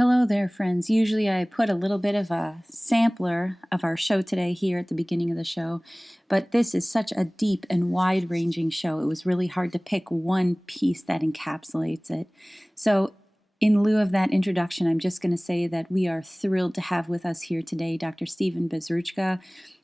Hello there, friends. Usually I put a little bit of a sampler of our show today here at the beginning of the show, but this is such a deep and wide-ranging show. It was really hard to pick one piece that encapsulates it. So in lieu of that introduction, I'm just going to say that we are thrilled to have with us here today Dr. Stephen Bezruchka,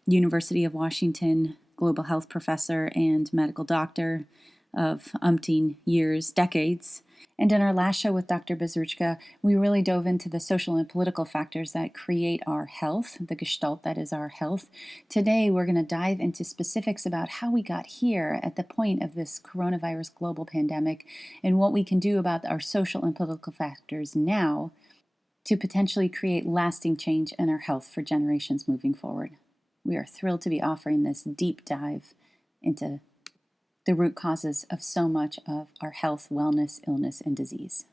University of Washington global health professor and medical doctor of umpteen years, decades. And in our last show with Dr. Bezruchka, we really dove into the social and political factors that create our health, the gestalt that is our health. Today, we're going to dive into specifics about how we got here at the point of this coronavirus global pandemic and what we can do about our social and political factors now to potentially create lasting change in our health for generations moving forward. We are thrilled to be offering this deep dive into the root causes of so much of our health, wellness, illness, and disease.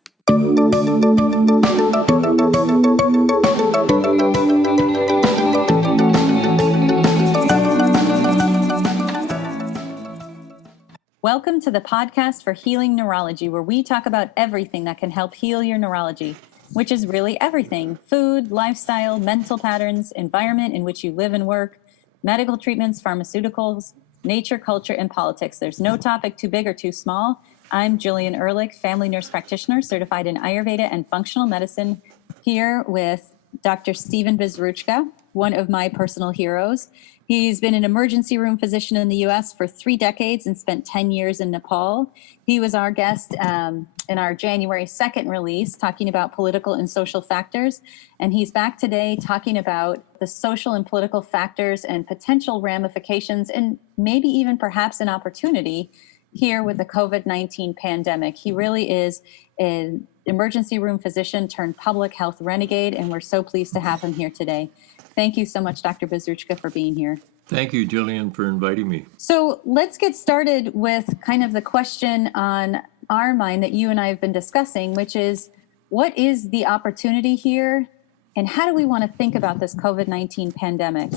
Welcome to the podcast for Healing Neurology, where we talk about everything that can help heal your neurology, which is really everything: food, lifestyle, mental patterns, environment in which you live and work, medical treatments, pharmaceuticals, nature, culture, and politics. There's no topic too big or too small. I'm Jillian Ehrlich, family nurse practitioner, certified in Ayurveda and functional medicine, here with Dr. Stephen Bezruchka, one of my personal heroes. He's been an emergency room physician in the U.S. for 3 decades and spent 10 years in Nepal. He was our guest in our January 2nd release, talking about political and social factors. And he's back today talking about the social and political factors and potential ramifications, and maybe even perhaps an opportunity here with the COVID-19 pandemic. He really is an emergency room physician turned public health renegade, and we're so pleased to have him here today. Thank you so much, Dr. Bezruchka, for being here. Thank you, Jillian, for inviting me. So let's get started with kind of the question on our mind that you and I have been discussing, which is, what is the opportunity here, and how do we want to think about this COVID-19 pandemic?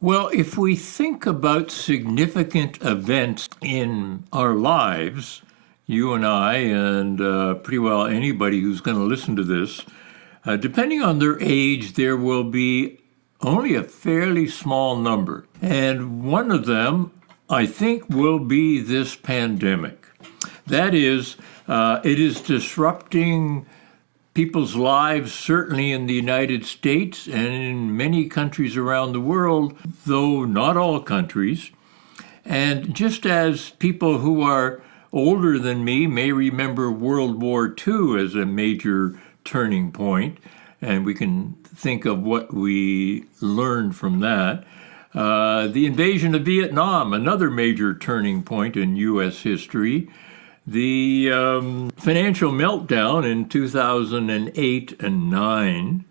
Well, if we think about significant events in our lives, you and I, and pretty well anybody who's going to listen to this, depending on their age, there will be only a fairly small number. And one of them, I think, will be this pandemic. That is, it is disrupting people's lives, certainly in the United States and in many countries around the world, though not all countries. And just as people who are older than me may remember World War II as a major turning point, and we can think of what we learned from that. The invasion of Vietnam, another major turning point in U.S. history. The financial meltdown in 2008 and 9,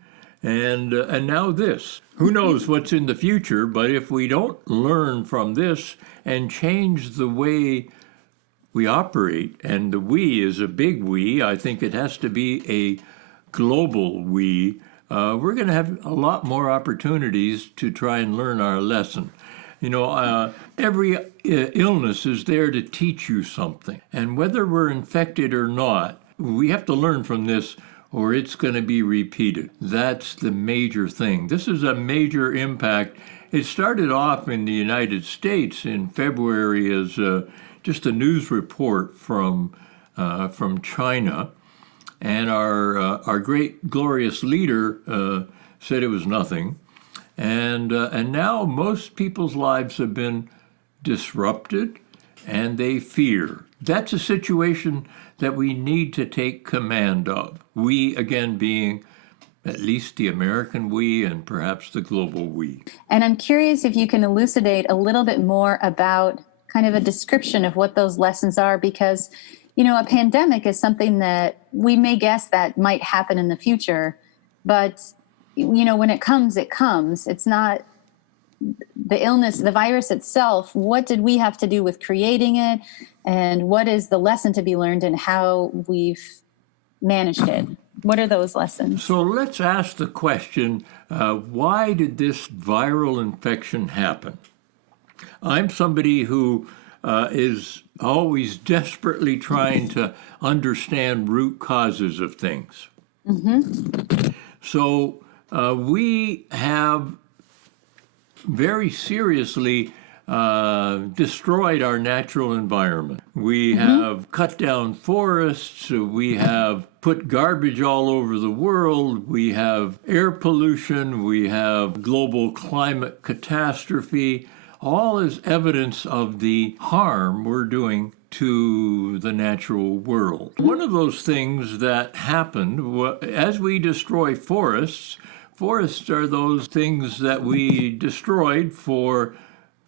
and now this. Who knows what's in the future, but if we don't learn from this and change the way we operate, and the we is a big we, I think it has to be a global we, we're going to have a lot more opportunities to try and learn our lesson. You know, every illness is there to teach you something. And whether we're infected or not, we have to learn from this or it's going to be repeated. That's the major thing. This is a major impact. It started off in the United States in February as just a news report from China. And our great, glorious leader said it was nothing. And now most people's lives have been disrupted, and they fear. That's a situation that we need to take command of. We, again, being at least the American we and perhaps the global we. And I'm curious if you can elucidate a little bit more about kind of a description of what those lessons are, because, you know, a pandemic is something that we may guess that might happen in the future, but, you know, when it comes, it comes. It's not the illness, the virus itself. What did we have to do with creating it? And what is the lesson to be learned and how we've managed it? What are those lessons? So let's ask the question, why did this viral infection happen? I'm somebody who is always desperately trying to understand root causes of things. Mm-hmm. So we have very seriously destroyed our natural environment. We have cut down forests, we have put garbage all over the world, we have air pollution, we have global climate catastrophe, all is evidence of the harm we're doing to the natural world. One of those things that happened as we destroy forests, forests are those things that we destroyed for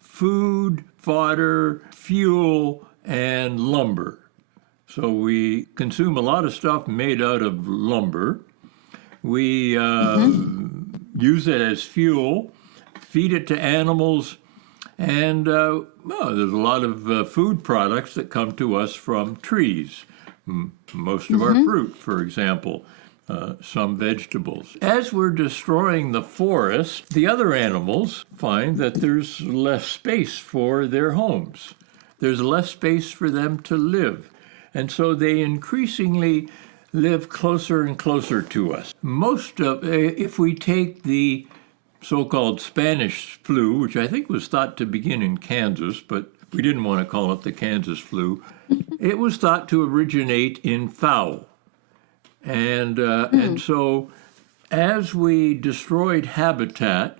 food, fodder, fuel, and lumber. So we consume a lot of stuff made out of lumber. We use it as fuel, feed it to animals, and well, there's a lot of food products that come to us from trees. Most of our fruit, for example. Some vegetables. As we're destroying the forest, the other animals find that there's less space for their homes. There's less space for them to live. And so they increasingly live closer and closer to us. If we take the so-called Spanish flu, which I think was thought to begin in Kansas, but we didn't want to call it the Kansas flu, it was thought to originate in fowl. And so as we destroyed habitat,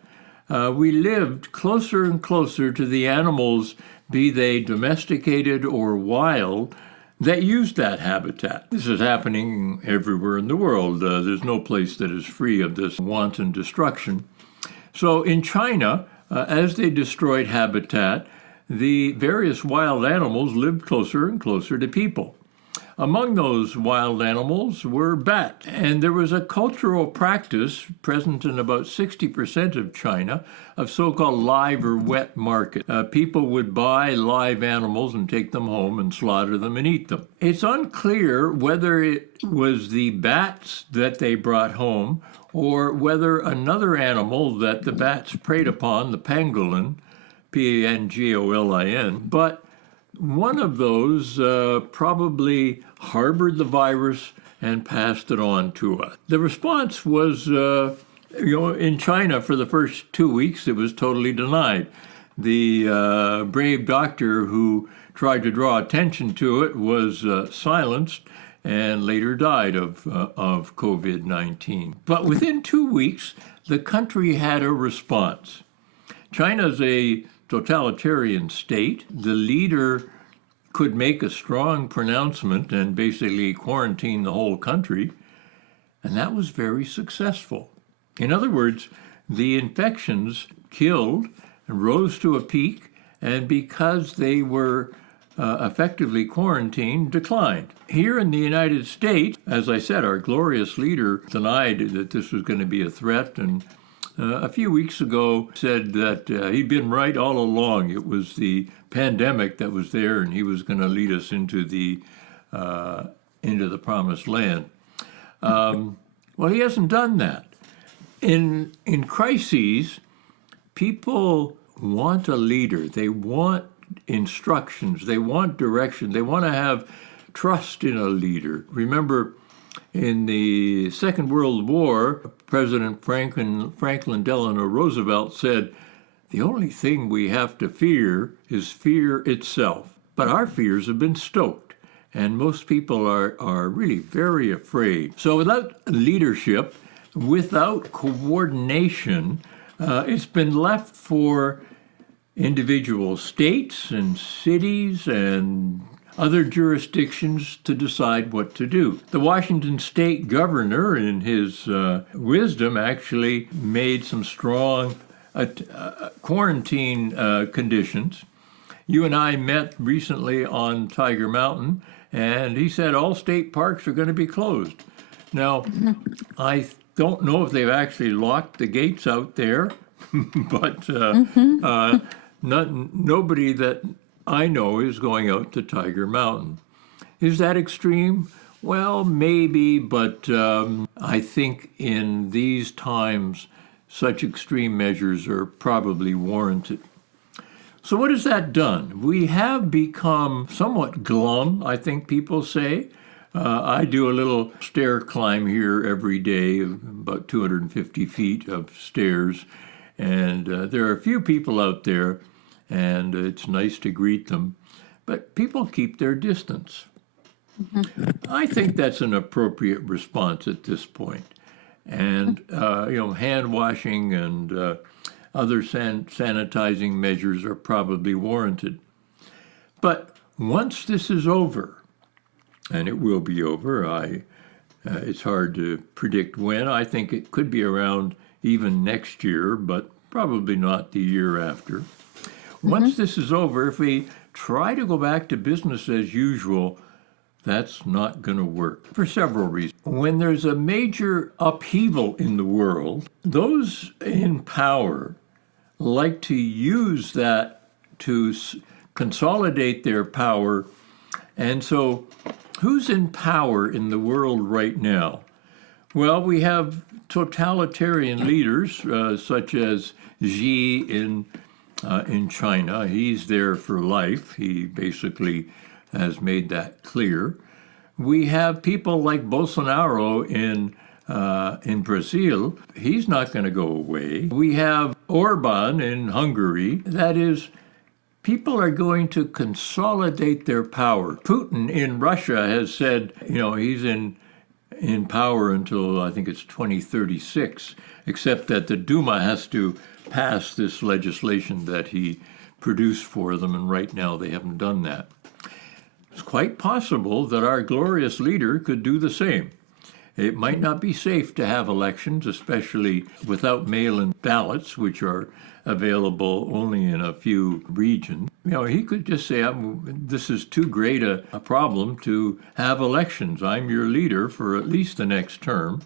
we lived closer and closer to the animals, be they domesticated or wild, that used that habitat. This is happening everywhere in the world. There's no place that is free of this wanton destruction. So in China, as they destroyed habitat, the various wild animals lived closer and closer to people. Among those wild animals were bats, and there was a cultural practice present in about 60% of China of so-called live or wet market. People would buy live animals and take them home and slaughter them and eat them. It's unclear whether it was the bats that they brought home or whether another animal that the bats preyed upon, the pangolin, Pangolin, but one of those probably harbored the virus and passed it on to us. The response was, in China for the first 2 weeks, it was totally denied. The brave doctor who tried to draw attention to it was silenced and later died of COVID-19. But within 2 weeks, the country had a response. China's a totalitarian state. The leader could make a strong pronouncement and basically quarantine the whole country, and that was very successful. In other words, the infections killed and rose to a peak, and because they were effectively quarantined, declined. Here in the United States, as I said, our glorious leader denied that this was going to be a threat, and a few weeks ago said that he'd been right all along. It was the pandemic that was there, and he was going to lead us into the promised land. Well, he hasn't done that. In crises, people want a leader. They want instructions. They want direction. They want to have trust in a leader. Remember, in the Second World War, President Franklin Delano Roosevelt said, "The only thing we have to fear is fear itself." But our fears have been stoked, and most people are really very afraid. So without leadership, without coordination, it's been left for individual states and cities and other jurisdictions to decide what to do. The Washington state governor, in his wisdom, actually made some strong quarantine conditions. You and I met recently on Tiger Mountain, and he said all state parks are going to be closed. Now, I don't know if they've actually locked the gates out there, but nobody that I know is going out to Tiger Mountain. Is that extreme? Well, maybe, but I think in these times, such extreme measures are probably warranted. So what has that done? We have become somewhat glum, I think people say. I do a little stair climb here every day, about 250 feet of stairs, and there are a few people out there, and it's nice to greet them, but people keep their distance. I think that's an appropriate response at this point. And, hand washing and other sanitizing measures are probably warranted. But once this is over, and it will be over, it's hard to predict when. I think it could be around even next year, but probably not the year after. Once this is over, if we try to go back to business as usual, that's not going to work for several reasons. When there's a major upheaval in the world, those in power like to use that to consolidate their power. And so, who's in power in the world right now? Well, we have totalitarian leaders such as Xi in China. He's there for life. He basically has made that clear. We have people like Bolsonaro in Brazil. He's not going to go away. We have Orban in Hungary. That is, people are going to consolidate their power. Putin in Russia has said, he's in power until I think it's 2036, except that the Duma has to pass this legislation that he produced for them, and right now they haven't done that. It's quite possible that our glorious leader could do the same. It might not be safe to have elections, especially without mail-in ballots, which are available only in a few regions. He could just say, this is too great a problem to have elections. I'm your leader for at least the next term,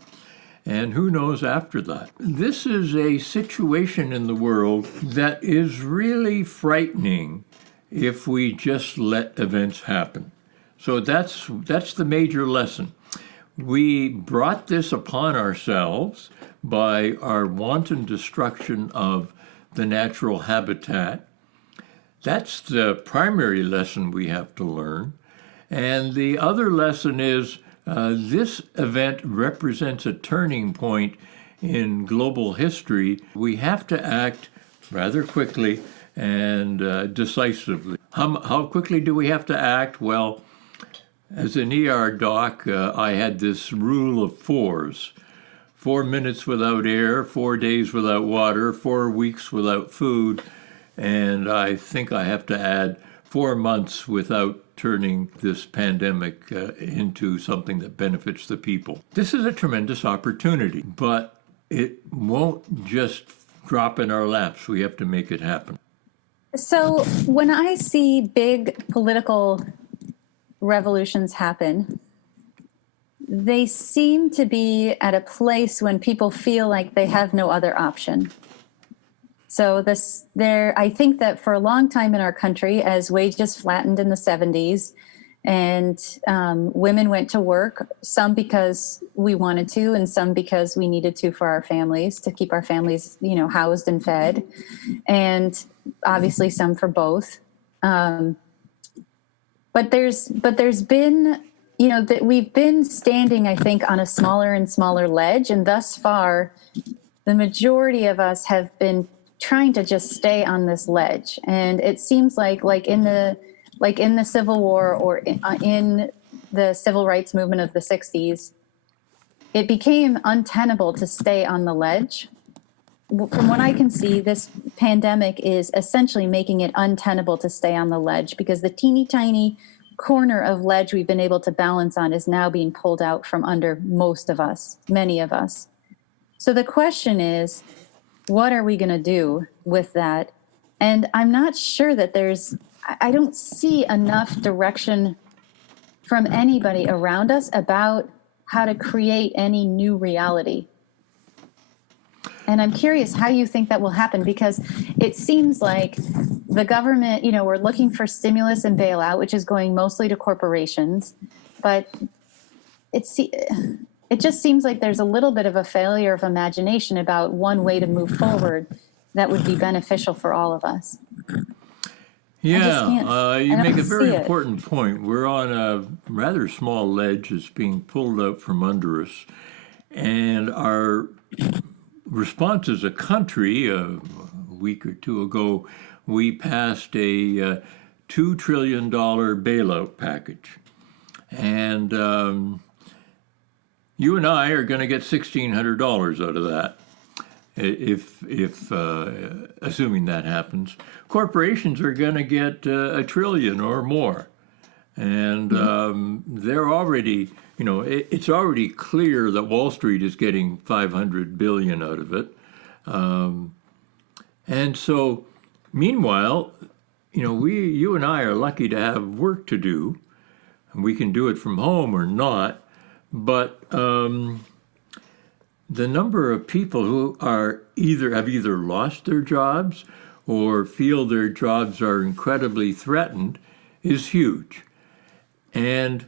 and who knows after that. This is a situation in the world that is really frightening if we just let events happen. So that's the major lesson. We brought this upon ourselves by our wanton destruction of the natural habitat. That's the primary lesson we have to learn. And the other lesson is this event represents a turning point in global history. We have to act rather quickly and decisively. How quickly do we have to act? Well, as an ER doc, I had this rule of fours. 4 minutes without air, 4 days without water, 4 weeks without food, and I think I have to add 4 months without turning this pandemic into something that benefits the people. This is a tremendous opportunity, but it won't just drop in our laps. We have to make it happen. So when I see big political revolutions happen, they seem to be at a place when people feel like they have no other option. So I think that for a long time in our country, as wages flattened in the 70s and women went to work, some because we wanted to and some because we needed to for our families, to keep our families, housed and fed, and obviously some for both. But there's been, that we've been standing, I think, on a smaller and smaller ledge. And thus far, the majority of us have been trying to just stay on this ledge. And it seems like in the Civil War or in the civil rights movement of the 60s, it became untenable to stay on the ledge. From what I can see, this pandemic is essentially making it untenable to stay on the ledge because the teeny tiny corner of ledge we've been able to balance on is now being pulled out from under most of us, many of us. So the question is, what are we going to do with that? And I'm not sure that I don't see enough direction from anybody around us about how to create any new reality. And I'm curious how you think that will happen, because it seems like the government, we're looking for stimulus and bailout, which is going mostly to corporations. But it just seems like there's a little bit of a failure of imagination about one way to move forward that would be beneficial for all of us. I just Yeah, can't. you I make don't a see very it. important point. We're on a rather small ledge that's being pulled out from under us, and our response as a country, a week or two ago, we passed a $2 trillion bailout package. And you and I are going to get $1,600 out of that, if assuming that happens. Corporations are going to get a trillion or more, and they're already, it's already clear that Wall Street is getting 500 billion out of it, and so, meanwhile, you and I are lucky to have work to do, and we can do it from home or not, but the number of people who have either lost their jobs or feel their jobs are incredibly threatened is huge. And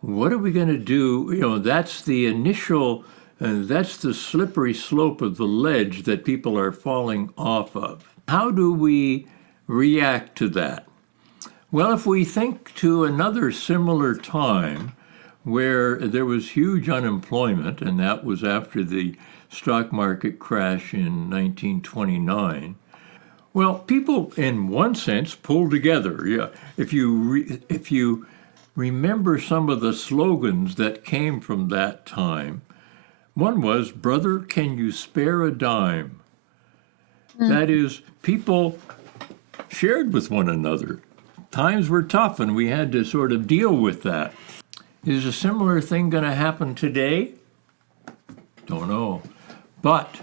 what are we going to do? That's the initial, that's the slippery slope of the ledge that people are falling off of. How do we react to that? Well, if we think to another similar time where there was huge unemployment, and that was after the stock market crash in 1929, well, people, in one sense, pulled together. Yeah, if you remember some of the slogans that came from that time, one was, "Brother, can you spare a dime?" That is, people shared with one another. Times were tough, and we had to sort of deal with that. Is a similar thing going to happen today? Don't know. But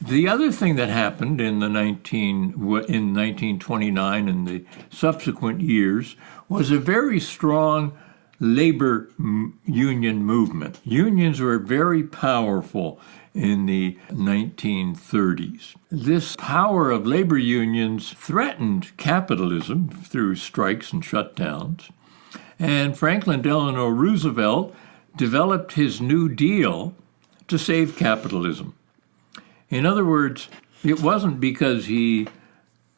the other thing that happened in 1929 and the subsequent years was a very strong labor union movement. Unions were very powerful in the 1930s. This power of labor unions threatened capitalism through strikes and shutdowns. And Franklin Delano Roosevelt developed his New Deal to save capitalism. In other words, it wasn't because he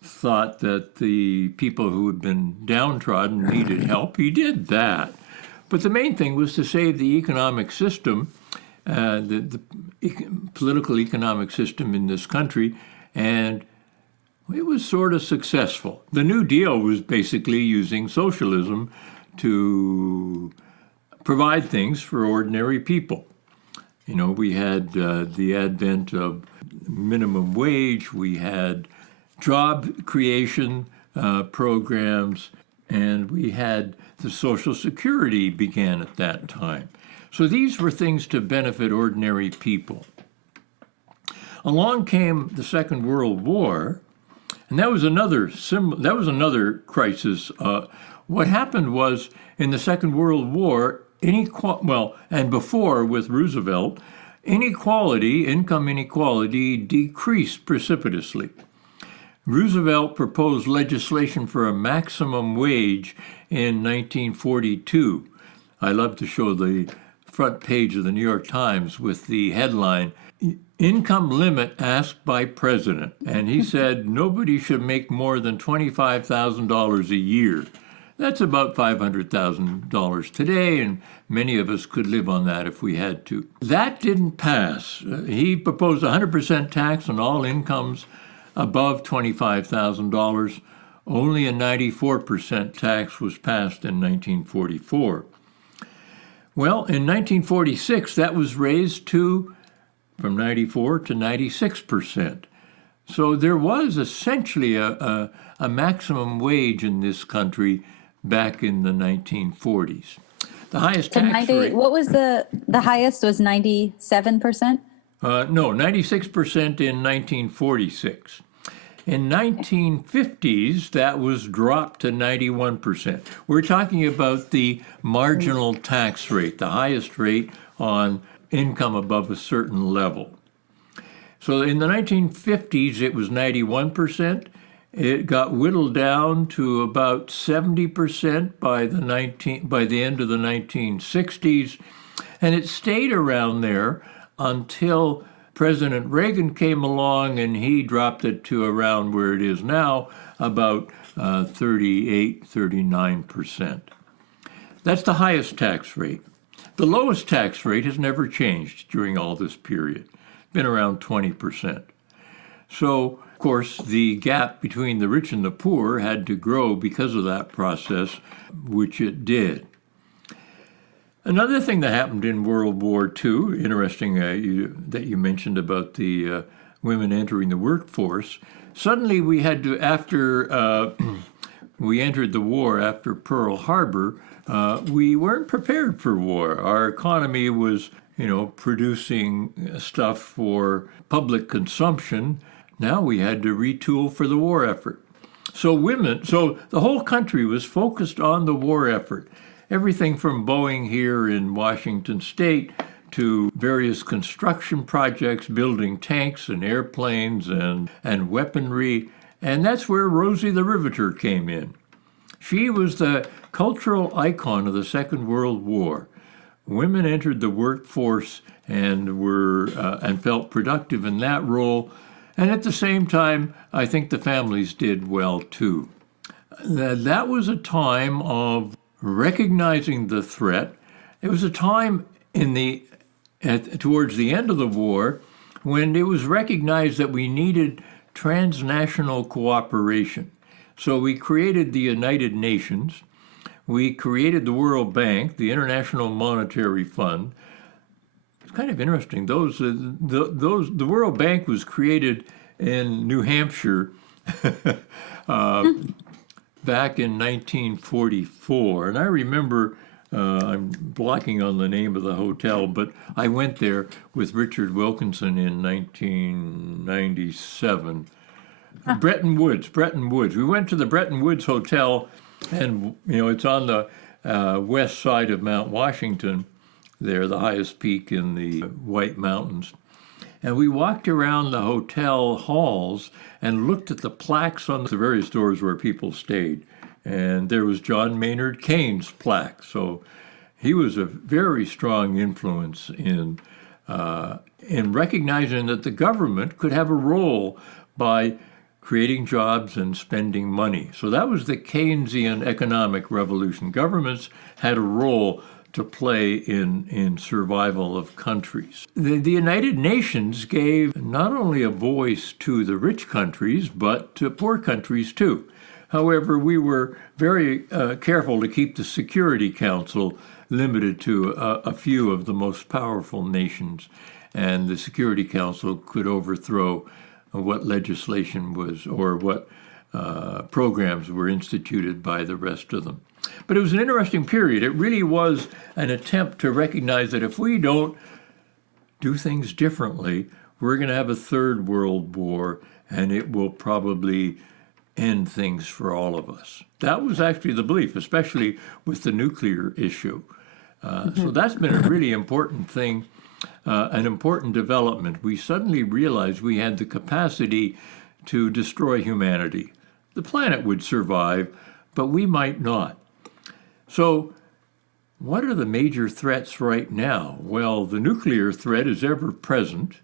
thought that the people who had been downtrodden needed help. He did that. But the main thing was to save the economic system, the political economic system in this country, and it was sort of successful. The New Deal was basically using socialism to provide things for ordinary people. We had the advent of minimum wage, we had job creation programs, and we had the Social Security began at that time. So these were things to benefit ordinary people. Along came the Second World War, and that was another crisis. What happened was in the Second World War, and before with Roosevelt, income inequality decreased precipitously. Roosevelt proposed legislation for a maximum wage in 1942. I love to show the front page of the New York Times with the headline, "Income Limit Asked by President." And he said nobody should make more than $25,000 a year. That's about $500,000 today, and many of us could live on that if we had to. That didn't pass. He proposed 100% tax on all incomes above $25,000. Only a 94% tax was passed in 1944. Well, in 1946, that was raised from 94 to 96%. So there was essentially a maximum wage in this country back in the 1940s. The highest tax rate. What was the highest was 97%? No, 96% in 1946. In 1950s, that was dropped to 91%. We're talking about the marginal tax rate, the highest rate on income above a certain level. So in the 1950s, it was 91%. It got whittled down to about 70% by the end of the 1960s, and it stayed around there until President Reagan came along and he dropped it to around where it is now, about 38, 39%. That's the highest tax rate. The lowest tax rate has never changed during all this period, been around 20%. So, of course, the gap between the rich and the poor had to grow because of that process, which it did. Another thing that happened in World War II, interesting that you mentioned about the women entering the workforce, suddenly we had to, after we entered the war after Pearl Harbor, we weren't prepared for war. Our economy was, producing stuff for public consumption. Now we had to retool for the war effort. So the whole country was focused on the war effort. Everything from Boeing here in Washington State to various construction projects, building tanks and airplanes and weaponry. And that's where Rosie the Riveter came in. She was the cultural icon of the Second World War. Women entered the workforce and were and felt productive in that role. And at the same time, I think the families did well too. That was a time of recognizing the threat. It was a time towards the end of the war when it was recognized that we needed transnational cooperation. So we created the United Nations. We created the World Bank, the International Monetary Fund. It's kind of interesting. The World Bank was created in New Hampshire back in 1944, and I remember, I'm blocking on the name of the hotel, but I went there with Richard Wilkinson in 1997. Bretton Woods. We went to the Bretton Woods Hotel, and it's on the west side of Mount Washington, there, the highest peak in the White Mountains. And we walked around the hotel halls and looked at the plaques on the various doors where people stayed. And there was John Maynard Keynes' plaque. So he was a very strong influence in recognizing that the government could have a role by creating jobs and spending money. So that was the Keynesian economic revolution. Governments had a role to play in survival of countries. The United Nations gave not only a voice to the rich countries, but to poor countries too. However, we were very careful to keep the Security Council limited to a few of the most powerful nations, and the Security Council could overthrow what legislation was or what programs were instituted by the rest of them. But it was an interesting period. It really was an attempt to recognize that if we don't do things differently, we're going to have a third world war, and it will probably end things for all of us. That was actually the belief, especially with the nuclear issue. So that's been a really important thing, an important development. We suddenly realized we had the capacity to destroy humanity. The planet would survive, but we might not. So what are the major threats right now? Well, the nuclear threat is ever present.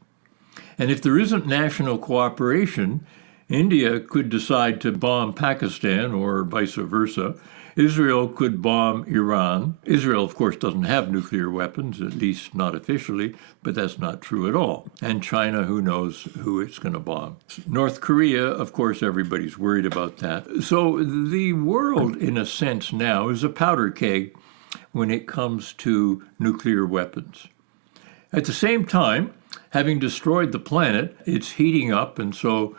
And if there isn't national cooperation, India could decide to bomb Pakistan or vice versa. Israel could bomb Iran. Israel, of course, doesn't have nuclear weapons, at least not officially, but that's not true at all. And China, who knows who it's going to bomb. North Korea, of course, everybody's worried about that. So the world, in a sense now, is a powder keg when it comes to nuclear weapons. At the same time, having destroyed the planet, it's heating up, and so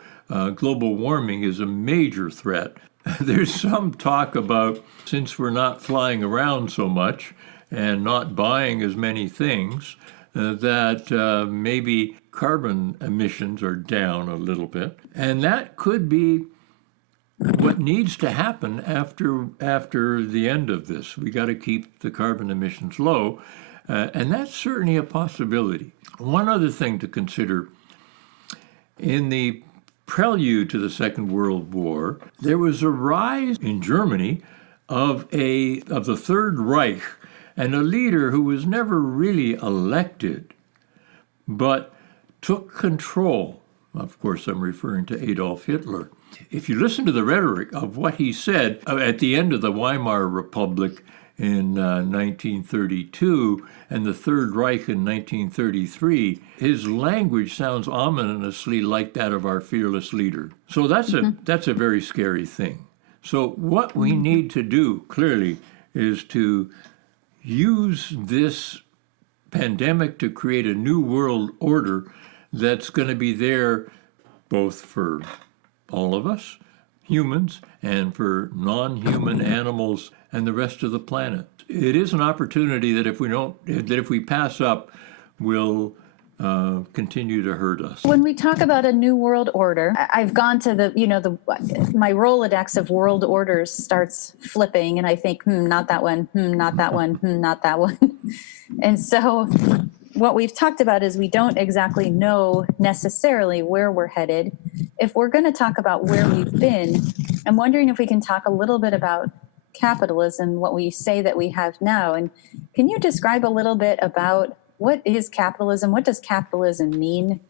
global warming is a major threat. There's some talk about, since we're not flying around so much and not buying as many things, that maybe carbon emissions are down a little bit. And that could be what needs to happen after the end of this. We got to keep the carbon emissions low, and that's certainly a possibility. One other thing to consider, in the prelude to the Second World War, there was a rise in Germany of the Third Reich, and a leader who was never really elected, but took control. Of course, I'm referring to Adolf Hitler. If you listen to the rhetoric of what he said at the end of the Weimar Republic in 1932 and the Third Reich in 1933, his language sounds ominously like that of our fearless leader. So that's a very scary thing. So what we need to do, clearly, is to use this pandemic to create a new world order that's going to be there both for all of us, humans, and for non-human animals and the rest of the planet. It is an opportunity that if we pass up, will continue to hurt us. When we talk about a new world order, I've gone to my Rolodex of world orders starts flipping, and I think, not that one, not that one, not that one. And so what we've talked about is we don't exactly know necessarily where we're headed. If we're going to talk about where we've been, I'm wondering if we can talk a little bit about capitalism, what we say that we have now. And can you describe a little bit about what is capitalism? What does capitalism mean?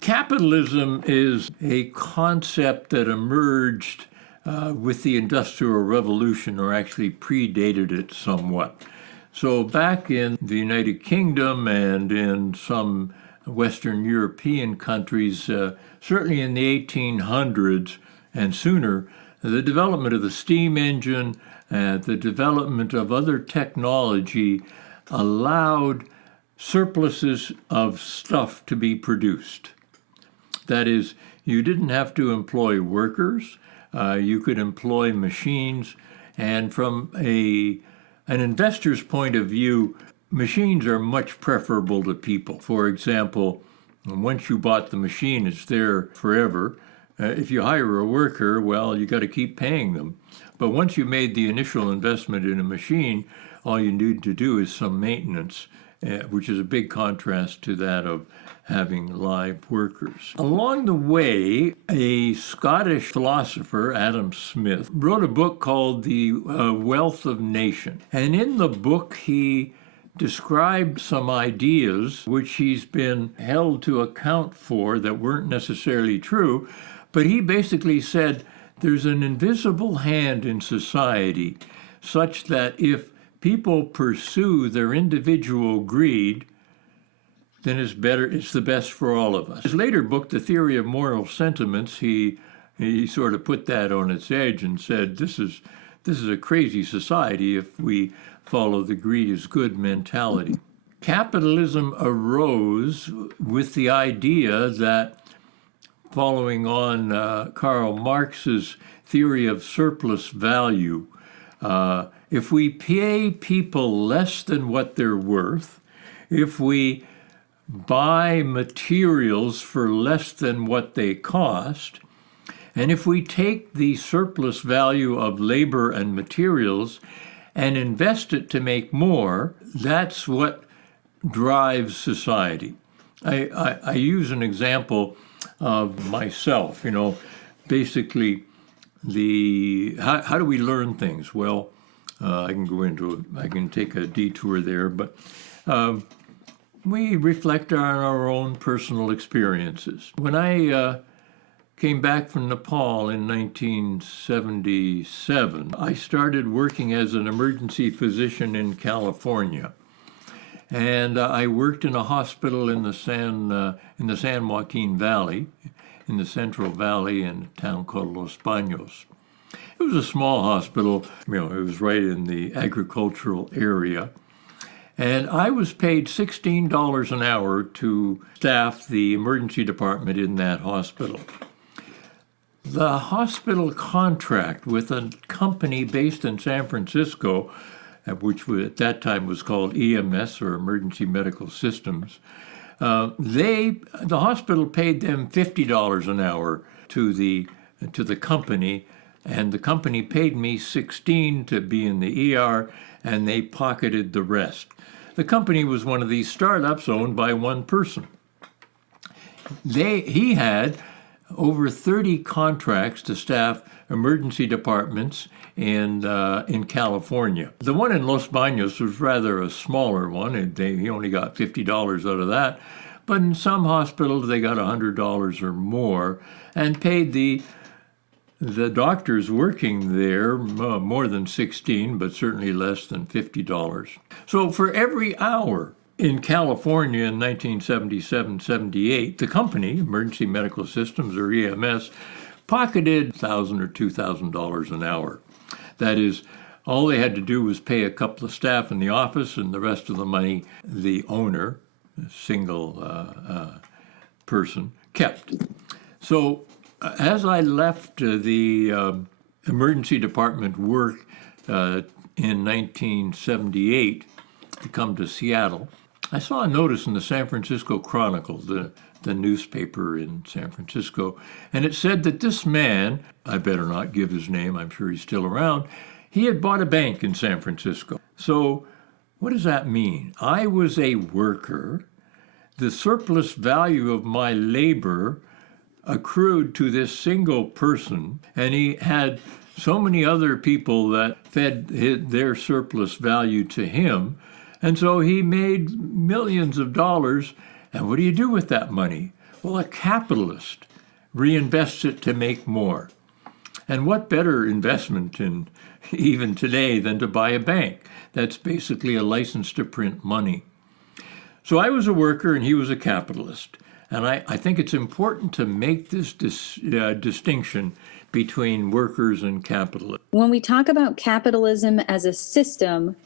Capitalism is a concept that emerged with the Industrial Revolution, or actually predated it somewhat. So back in the United Kingdom and in some Western European countries, certainly in the 1800s and sooner, the development of the steam engine, the development of other technology allowed surpluses of stuff to be produced. That is, you didn't have to employ workers, you could employ machines, and from an investor's point of view, machines are much preferable to people. For example, once you bought the machine, it's there forever. If you hire a worker, well, you got to keep paying them. But once you made the initial investment in a machine, all you need to do is some maintenance, which is a big contrast to that of having live workers. Along the way, a Scottish philosopher, Adam Smith, wrote a book called The Wealth of Nations. And in the book, he described some ideas which he's been held to account for that weren't necessarily true, but he basically said there's an invisible hand in society such that if people pursue their individual greed, then it's the best for all of us. His later book, The Theory of Moral Sentiments, he sort of put that on its edge and said, this is a crazy society if we follow the greed is good mentality. Capitalism arose with the idea that, following on Karl Marx's theory of surplus value, if we pay people less than what they're worth, if we buy materials for less than what they cost, and if we take the surplus value of labor and materials and invest it to make more, that's what drives society. I use an example of myself, basically how do we learn things? Well, I can take a detour there, but we reflect on our own personal experiences. When I came back from Nepal in 1977, I started working as an emergency physician in California. And I worked in a hospital in the San Joaquin Valley, in the Central Valley, in a town called Los Baños. It was a small hospital. It was right in the agricultural area. And I was paid $16 an hour to staff the emergency department in that hospital. The hospital contract with a company based in San Francisco, which at that time was called EMS, or Emergency Medical Systems, the hospital paid them $50 an hour to the company, and the company paid me $16 to be in the ER, and they pocketed the rest. The company was one of these startups owned by one person. He had over 30 contracts to staff emergency departments in California. The one in Los Baños was rather a smaller one, and he only got $50 out of that. but in some hospitals they got $100 or more and paid the doctors working there more than 16, but certainly less than $50. So for every hour in California in 1977-78, the company, Emergency Medical Systems or EMS, pocketed $1,000 or $2,000 an hour. That is, all they had to do was pay a couple of staff in the office, and the rest of the money the owner, a single person, kept. So as I left the emergency department work in 1978 to come to Seattle, I saw a notice in the San Francisco Chronicle, the newspaper in San Francisco, and it said that this man, I better not give his name, I'm sure he's still around, he had bought a bank in San Francisco. So what does that mean? I was a worker. The surplus value of my labor accrued to this single person, and he had so many other people that fed their surplus value to him, and so he made millions of dollars. And what do you do with that money? Well, a capitalist reinvests it to make more. And what better investment in even today than to buy a bank? That's basically a license to print money. So I was a worker and he was a capitalist. And I think it's important to make this distinction between workers and capitalists. When we talk about capitalism as a system,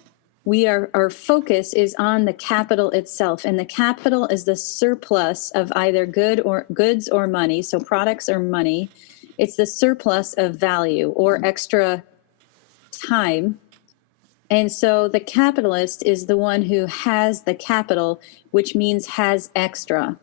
our focus is on the capital itself, and the capital is the surplus of either goods or money, so products or money. It's the surplus of value or extra time. And so the capitalist is the one who has the capital, which means has extra.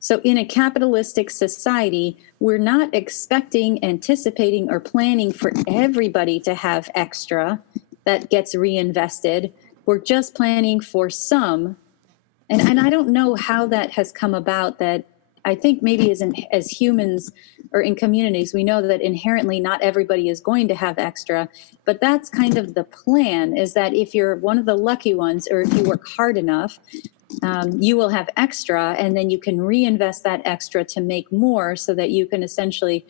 So in a capitalistic society, we're not expecting, anticipating, or planning for everybody to have extra that gets reinvested. We're just planning for some. And I don't know how that has come about. That I think maybe as humans or in communities, we know that inherently not everybody is going to have extra, but that's kind of the plan, is that if you're one of the lucky ones, or if you work hard enough, you will have extra, and then you can reinvest that extra to make more, so that you can essentially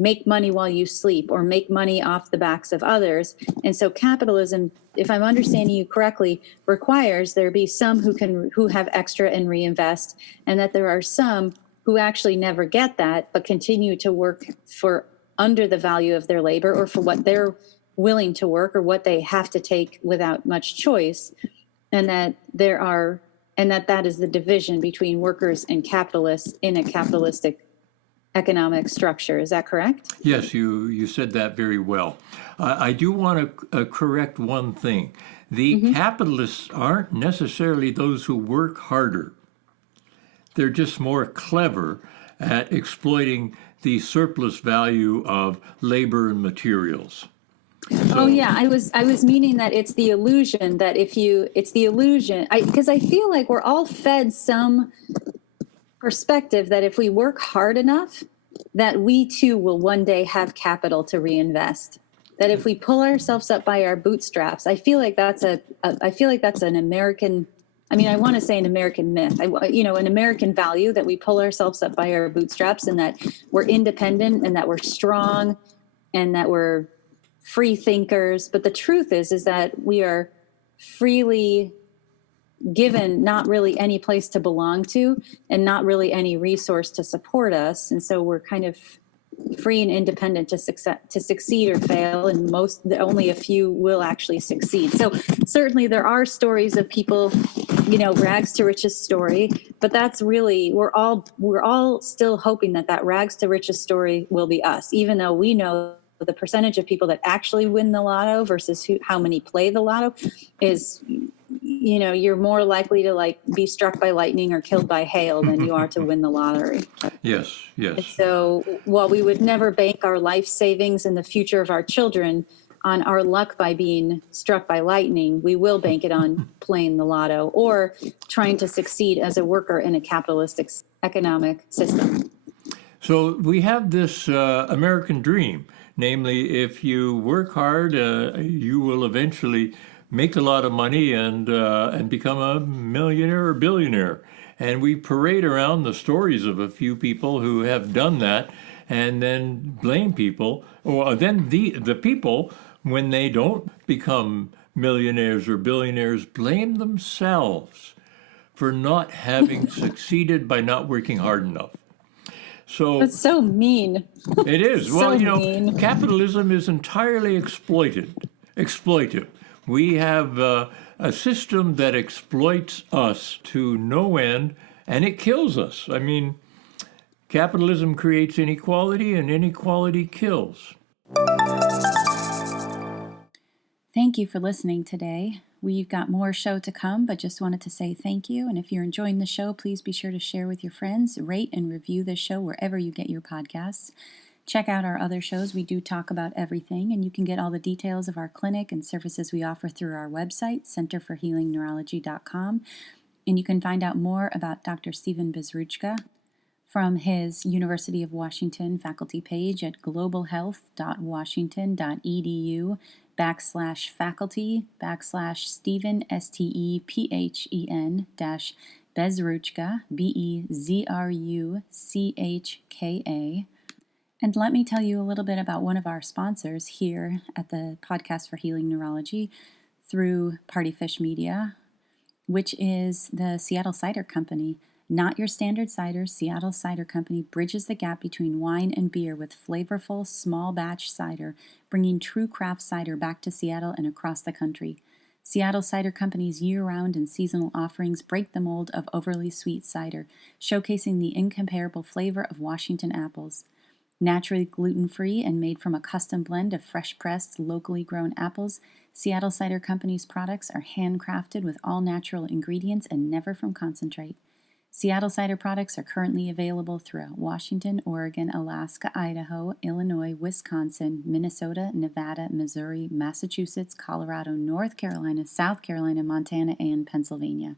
make money while you sleep or make money off the backs of others. And so capitalism, if I'm understanding you correctly, requires there be some who have extra and reinvest, and that there are some who actually never get that but continue to work for under the value of their labor, or for what they're willing to work or what they have to take without much choice. And that that is the division between workers and capitalists in a capitalistic economic structure. Is that correct? Yes, you said that very well. I do want to correct one thing. The capitalists aren't necessarily those who work harder. They're just more clever at exploiting the surplus value of labor and materials. Oh yeah, I was meaning that it's the illusion that because I feel like we're all fed some perspective that if we work hard enough, that we too will one day have capital to reinvest. That if we pull ourselves up by our bootstraps, I feel like that's an American. I mean, I want to say an American myth, an American value, that we pull ourselves up by our bootstraps, and that we're independent, and that we're strong, and that we're free thinkers. But the truth is that we are freely given not really any place to belong to, and not really any resource to support us. And so we're kind of free and independent to succeed or fail, and only a few will actually succeed. So certainly there are stories of people, rags to riches story, but that's really, we're all still hoping that rags to riches story will be us, even though we know the percentage of people that actually win the lotto versus how many play the lotto is, you're more likely to be struck by lightning or killed by hail than you are to win the lottery. Yes. So while we would never bank our life savings and the future of our children on our luck by being struck by lightning, we will bank it on playing the lotto or trying to succeed as a worker in a capitalistic economic system. So we have this American dream, namely, if you work hard, you will eventually make a lot of money and become a millionaire or billionaire. And we parade around the stories of a few people who have done that and then blame people. Or then the people, when they don't become millionaires or billionaires, blame themselves for not having succeeded by not working hard enough. So That's so mean. it is. So Well, mean. capitalism is entirely exploitive. We have a system that exploits us to no end, and it kills us. I mean, capitalism creates inequality, and inequality kills. Thank you for listening today. We've got more show to come, but just wanted to say thank you. And if you're enjoying the show, please be sure to share with your friends, rate and review the show wherever you get your podcasts. Check out our other shows. We do talk about everything, and you can get all the details of our clinic and services we offer through our website, centerforhealingneurology.com. And you can find out more about Dr. Stephen Bezruchka from his University of Washington faculty page at globalhealth.washington.edu/faculty/Stephen, STEPHEN Bezruchka, BEZRUCHKA. And let me tell you a little bit about one of our sponsors here at the Podcast for Healing Neurology through Partyfish Media, which is the Seattle Cider Company. Not your standard cider, Seattle Cider Company bridges the gap between wine and beer with flavorful, small batch cider, bringing true craft cider back to Seattle and across the country. Seattle Cider Company's year-round and seasonal offerings break the mold of overly sweet cider, showcasing the incomparable flavor of Washington apples. Naturally gluten-free and made from a custom blend of fresh-pressed, locally grown apples, Seattle Cider Company's products are handcrafted with all-natural ingredients and never from concentrate. Seattle Cider products are currently available throughout Washington, Oregon, Alaska, Idaho, Illinois, Wisconsin, Minnesota, Nevada, Missouri, Massachusetts, Colorado, North Carolina, South Carolina, Montana, and Pennsylvania.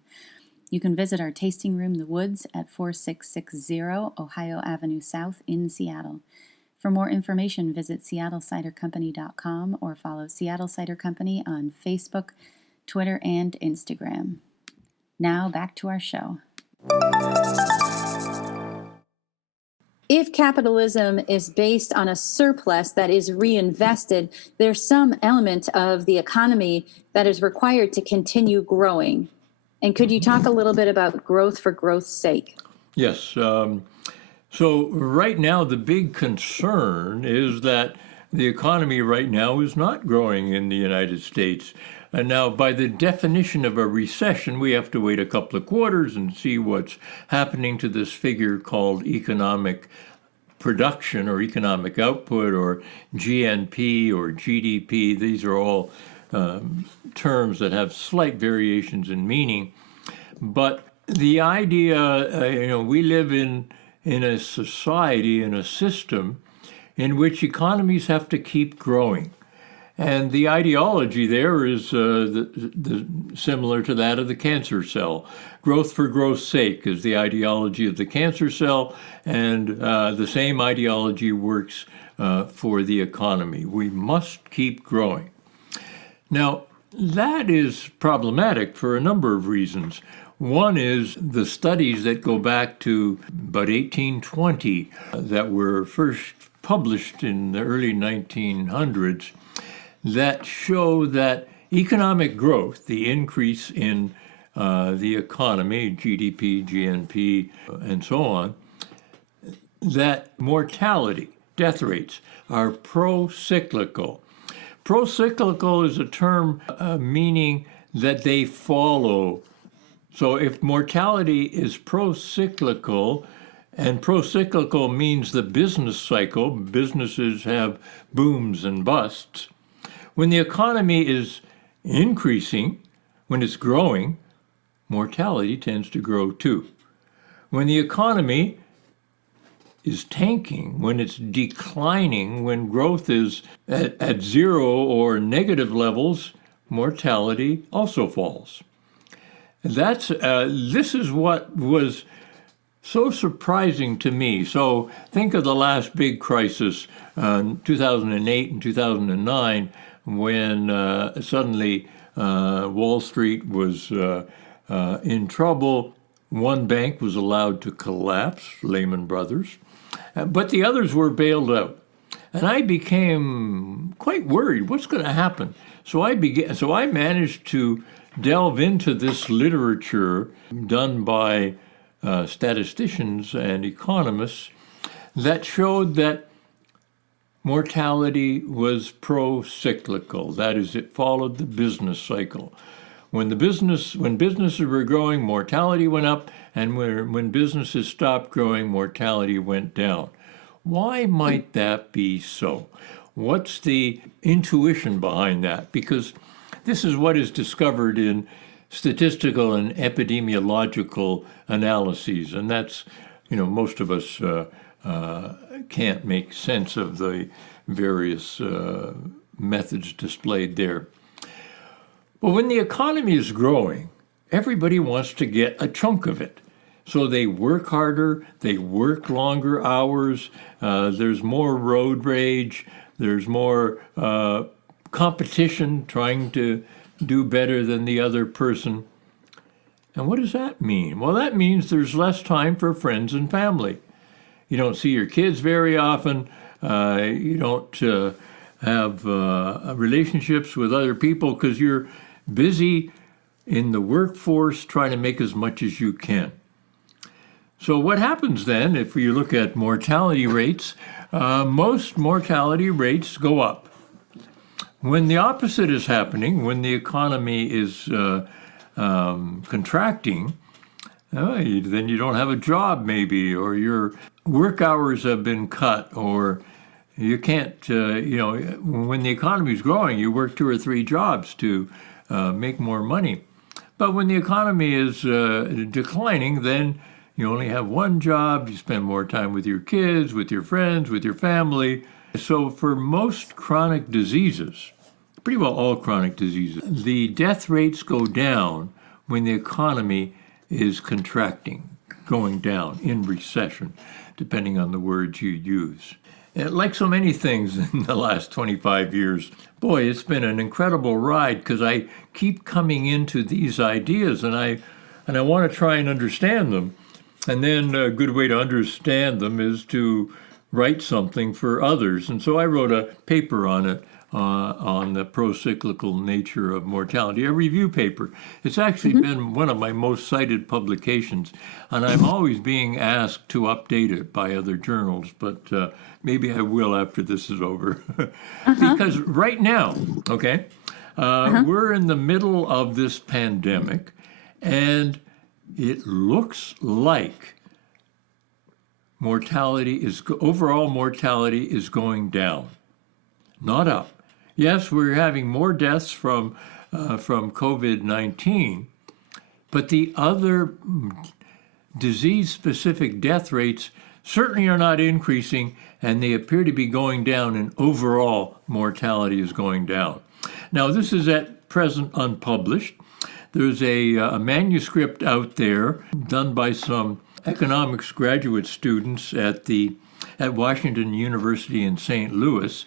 You can visit our tasting room, The Woods, at 4660 Ohio Avenue South in Seattle. For more information, visit seattlecidercompany.com or follow Seattle Cider Company on Facebook, Twitter, and Instagram. Now back to our show. If capitalism is based on a surplus that is reinvested, there's some element of the economy that is required to continue growing. And could you talk a little bit about growth for growth's sake? Yes. So right now, the big concern is that the economy right now is not growing in the United States. And now, by the definition of a recession, we have to wait a couple of quarters and see what's happening to this figure called economic production or economic output or GNP or GDP. These are all terms that have slight variations in meaning. But the idea, we live in a society, in a system in which economies have to keep growing. And the ideology there is similar to that of the cancer cell. Growth for growth's sake is the ideology of the cancer cell, and the same ideology works for the economy. We must keep growing. Now, that is problematic for a number of reasons. One is the studies that go back to about 1820 that were first published in the early 1900s that show that economic growth, the increase in the economy, GDP, GNP, and so on, that mortality, death rates, are pro-cyclical. Pro-cyclical is a term meaning that they follow. So if mortality is pro-cyclical, and pro-cyclical means the business cycle, businesses have booms and busts. When the economy is increasing, when it's growing, mortality tends to grow too. When the economy is tanking, when it's declining, when growth is at zero or negative levels, mortality also falls. This is what was so surprising to me. So think of the last big crisis, 2008 and 2009, when suddenly Wall Street was in trouble. One bank was allowed to collapse, Lehman Brothers, but the others were bailed out. And I became quite worried. What's going to happen? So I managed to delve into this literature done by statisticians and economists that showed that mortality was pro-cyclical. That is, it followed the business cycle. When businesses were growing, mortality went up, and when businesses stopped growing, mortality went down. Why might that be so? What's the intuition behind that? Because this is what is discovered in statistical and epidemiological analyses, and that's, most of us can't make sense of the various methods displayed there. But when the economy is growing, everybody wants to get a chunk of it. So they work harder, they work longer hours, there's more road rage, there's more competition trying to do better than the other person. And what does that mean? Well, that means there's less time for friends and family. You don't see your kids very often. You don't have relationships with other people because you're busy in the workforce trying to make as much as you can. So what happens then, if you look at mortality rates, most mortality rates go up. When the opposite is happening, when the economy is contracting, then you don't have a job maybe, or your work hours have been cut, or you can't, when the economy is growing, you work 2 or 3 jobs to make more money. But when the economy is declining, then you only have one job, you spend more time with your kids, with your friends, with your family. So for most chronic diseases, pretty well all chronic diseases, the death rates go down when the economy is contracting, going down, in recession, depending on the words you use. And like so many things in the last 25 years, boy, it's been an incredible ride because I keep coming into these ideas and I want to try and understand them. And then a good way to understand them is to write something for others. And so I wrote a paper on it, on the pro-cyclical nature of mortality, a review paper. It's actually been one of my most cited publications, and I'm always being asked to update it by other journals, but maybe I will after this is over. Because right now, we're in the middle of this pandemic, and it looks like overall mortality is going down, not up. Yes, we're having more deaths from COVID-19, but the other disease-specific death rates certainly are not increasing, and they appear to be going down, and overall mortality is going down. Now, this is at present unpublished. There's a manuscript out there done by some economics graduate students at Washington University in St. Louis.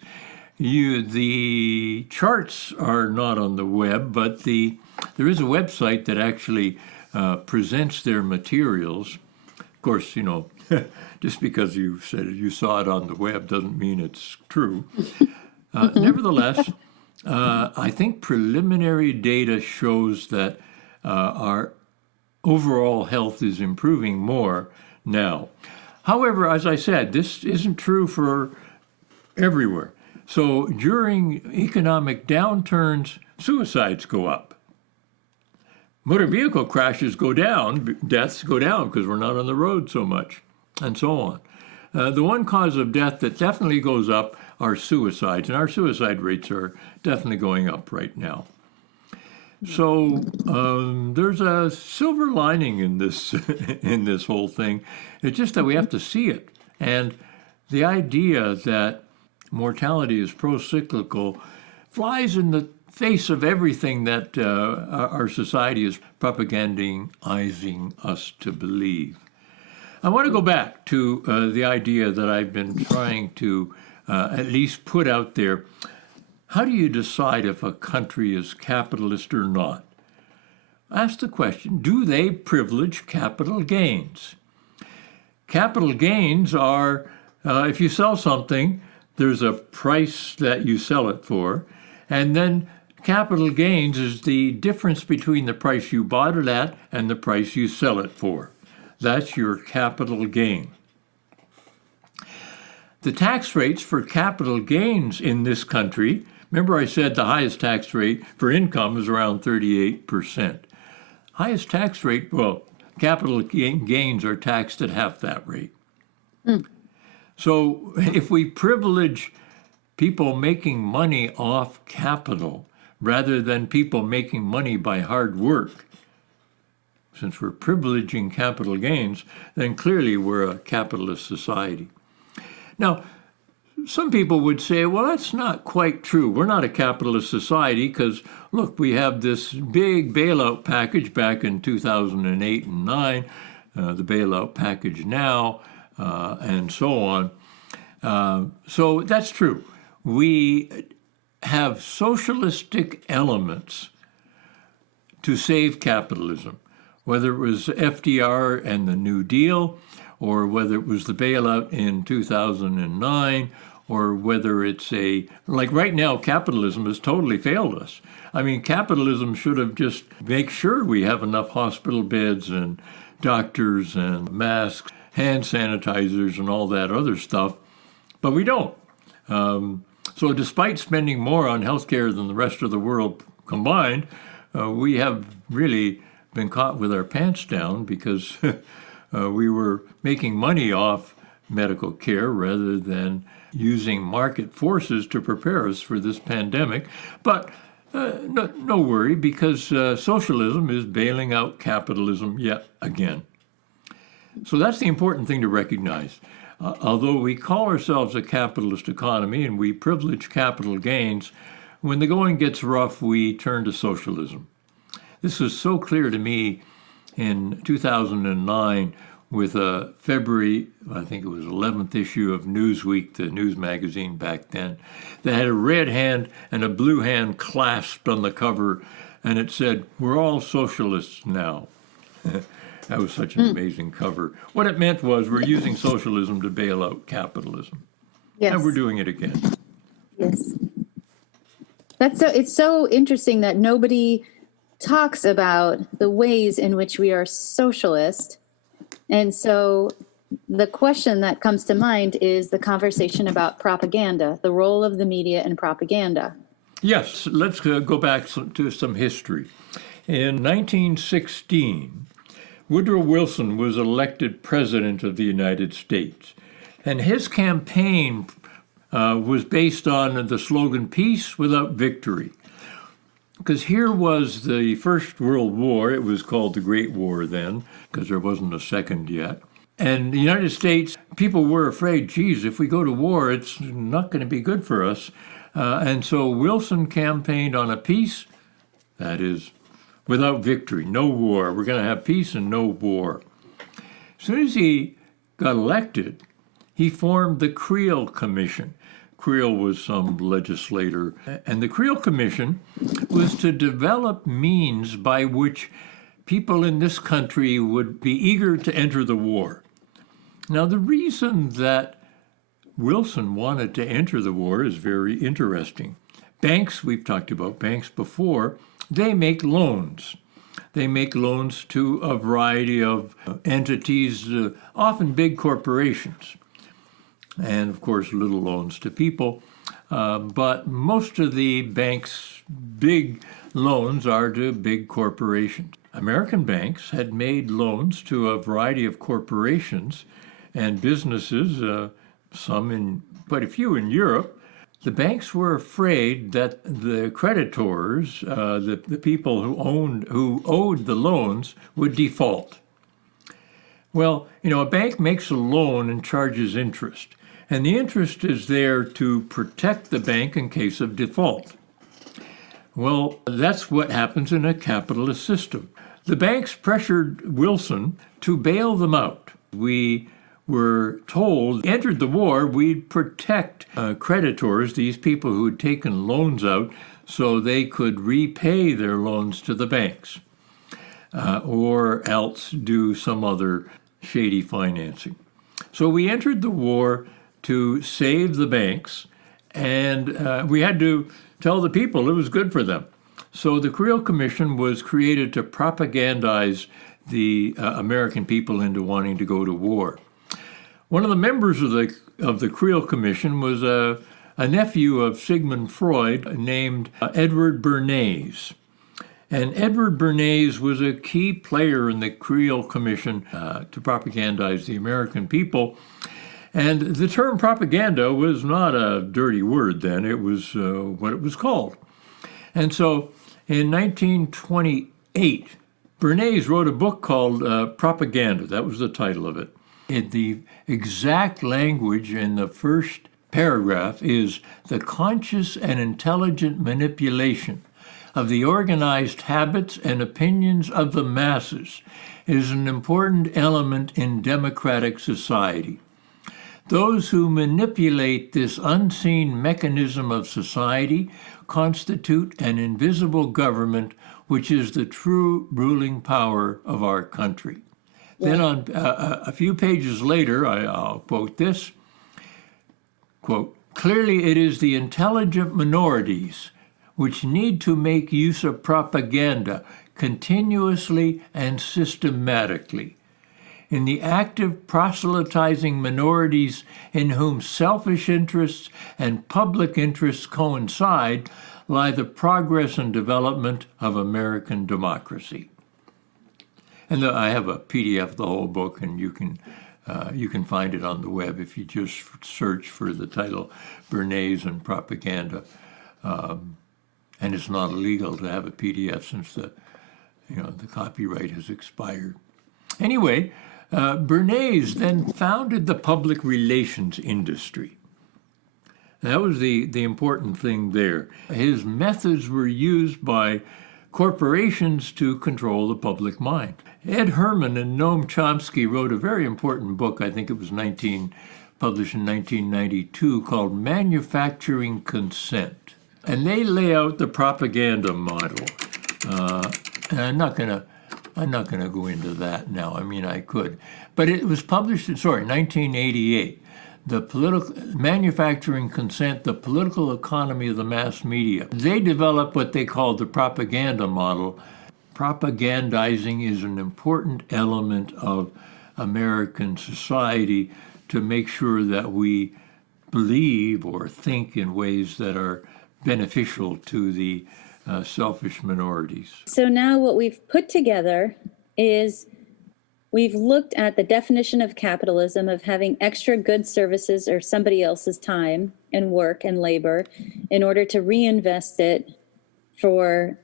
The charts are not on the web, but there is a website that actually presents their materials. Of course, just because you said you saw it on the web doesn't mean it's true. Nevertheless, I think preliminary data shows that our overall health is improving more now. However, as I said, this isn't true for everywhere. So during economic downturns, suicides go up. Motor vehicle crashes go down, deaths go down because we're not on the road so much, and so on. The one cause of death that definitely goes up are suicides, and our suicide rates are definitely going up right now. So there's a silver lining in this in this whole thing. It's just that we have to see it. And the idea that mortality is pro-cyclical flies in the face of everything that our society is propagandizing us to believe. I want to go back to the idea that I've been trying to at least put out there. How do you decide if a country is capitalist or not? ask the question, do they privilege capital gains? Capital gains are, if you sell something, there's a price that you sell it for, and then capital gains is the difference between the price you bought it at and the price you sell it for. That's your capital gain. The tax rates for capital gains in this country, remember I said the highest tax rate for income is around 38%. Highest tax rate, well, capital gains are taxed at half that rate. So if we privilege people making money off capital rather than people making money by hard work, since we're privileging capital gains, then clearly we're a capitalist society. Now, some people would say, well, that's not quite true. We're not a capitalist society because, look, we have this big bailout package back in 2008 and 9, the bailout package now, and so on. So that's true. We have socialistic elements to save capitalism, whether it was FDR and the New Deal, or whether it was the bailout in 2009, or whether it's like right now, capitalism has totally failed us. I mean, capitalism should have just make sure we have enough hospital beds and doctors and masks, hand sanitizers and all that other stuff, but we don't. So despite spending more on healthcare than the rest of the world combined, we have really been caught with our pants down because we were making money off medical care rather than using market forces to prepare us for this pandemic. But no worry, because socialism is bailing out capitalism yet again. So that's the important thing to recognize. Although we call ourselves a capitalist economy and we privilege capital gains, when the going gets rough, we turn to socialism. This was so clear to me in 2009 with a February, I think it was 11th issue of Newsweek, the news magazine back then, that had a red hand and a blue hand clasped on the cover, and it said, "We're all socialists now." That was such an amazing cover. What it meant was we're using socialism to bail out capitalism. Yes. And we're doing it again. Yes. It's so interesting that nobody talks about the ways in which we are socialist. And so the question that comes to mind is the conversation about propaganda, the role of the media in propaganda. Yes, let's go back to some history. In 1916, Woodrow Wilson was elected president of the United States, and his campaign was based on the slogan, "Peace without victory." Because here was the First World War. It was called the Great War then, because there wasn't a second yet. And the United States, people were afraid, geez, if we go to war, it's not going to be good for us. And so Wilson campaigned on a peace, that is, without victory, no war. We're going to have peace and no war. As soon as he got elected, he formed the Creel Commission. Creel was some legislator. And the Creel Commission was to develop means by which people in this country would be eager to enter the war. Now, the reason that Wilson wanted to enter the war is very interesting. Banks, we've talked about banks before, they make loans. They make loans to a variety of entities, often big corporations, and of course little loans to people. But most of the banks' big loans are to big corporations. American banks had made loans to a variety of corporations and businesses, quite a few in Europe. The banks were afraid that the creditors, the people who owed the loans, would default. Well, a bank makes a loan and charges interest, and the interest is there to protect the bank in case of default. Well, that's what happens in a capitalist system. The banks pressured Wilson to bail them out. We were told, entered the war, we'd protect creditors, these people who had taken loans out, so they could repay their loans to the banks. or else do some other shady financing. So we entered the war to save the banks, and we had to tell the people it was good for them. So the Creel Commission was created to propagandize the American people into wanting to go to war. One of the members of the Creel Commission was a nephew of Sigmund Freud named Edward Bernays. And Edward Bernays was a key player in the Creel Commission to propagandize the American people. And the term propaganda was not a dirty word then, it was what it was called. And so in 1928, Bernays wrote a book called Propaganda. That was the title of it. The exact language in the first paragraph is the conscious and intelligent manipulation of the organized habits and opinions of the masses is an important element in democratic society. Those who manipulate this unseen mechanism of society constitute an invisible government, which is the true ruling power of our country. Yeah. Then on a few pages later, I'll quote this, quote, "Clearly it is the intelligent minorities which need to make use of propaganda continuously and systematically. In the active proselytizing minorities in whom selfish interests and public interests coincide lie the progress and development of American democracy." And I have a PDF of the whole book, and you can find it on the web if you just search for the title Bernays and Propaganda. And it's not illegal to have a PDF since the copyright has expired. Anyway, Bernays then founded the public relations industry. That was the important thing there. His methods were used by corporations to control the public mind. Ed Herman and Noam Chomsky wrote a very important book, I think it was published in 1992, called Manufacturing Consent. And they lay out the propaganda model. And I'm not gonna go into that now. I mean, I could, but it was published in 1988. The Manufacturing Consent, the political economy of the mass media. They developed what they called the propaganda model. Propagandizing is an important element of American society to make sure that we believe or think in ways that are beneficial to the selfish minorities. So now what we've put together is we've looked at the definition of capitalism of having extra goods, services, or somebody else's time and work and labor in order to reinvest it for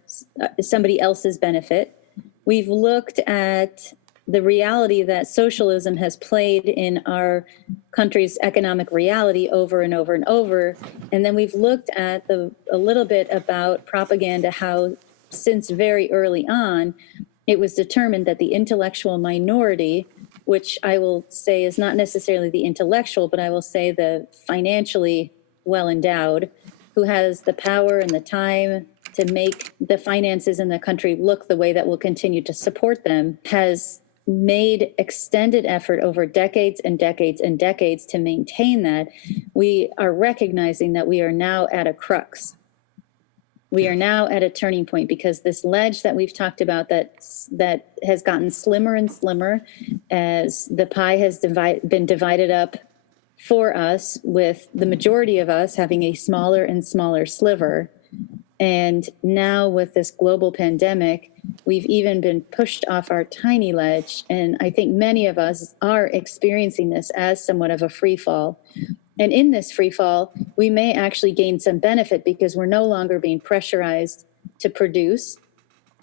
somebody else's benefit. We've looked at the reality that socialism has played in our country's economic reality over and over and over. And then we've looked at a little bit about propaganda, how since very early on, it was determined that the intellectual minority, which I will say is not necessarily the intellectual, but I will say the financially well endowed, who has the power and the time to make the finances in the country look the way that will continue to support them, has made extended effort over decades and decades and decades to maintain that. We are recognizing that we are now at a crux. We are now at a turning point because this ledge that we've talked about that has gotten slimmer and slimmer as the pie has been divided up for us, with the majority of us having a smaller and smaller sliver. And now with this global pandemic, we've even been pushed off our tiny ledge. And I think many of us are experiencing this as somewhat of a free fall. And in this free fall, we may actually gain some benefit because we're no longer being pressurized to produce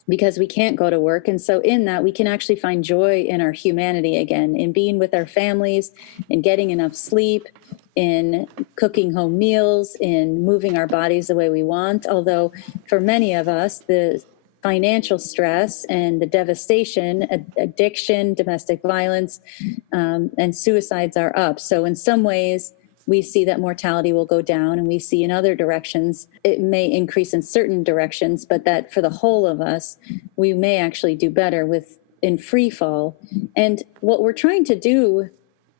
because we can't go to work. And so in that, we can actually find joy in our humanity again, in being with our families, in getting enough sleep, in cooking home meals, in moving our bodies the way we want. Although for many of us, the financial stress and the devastation, addiction, domestic violence, and suicides are up. So in some ways, we see that mortality will go down, and we see in other directions it may increase in certain directions, but that for the whole of us, we may actually do better with in free fall. And what we're trying to do,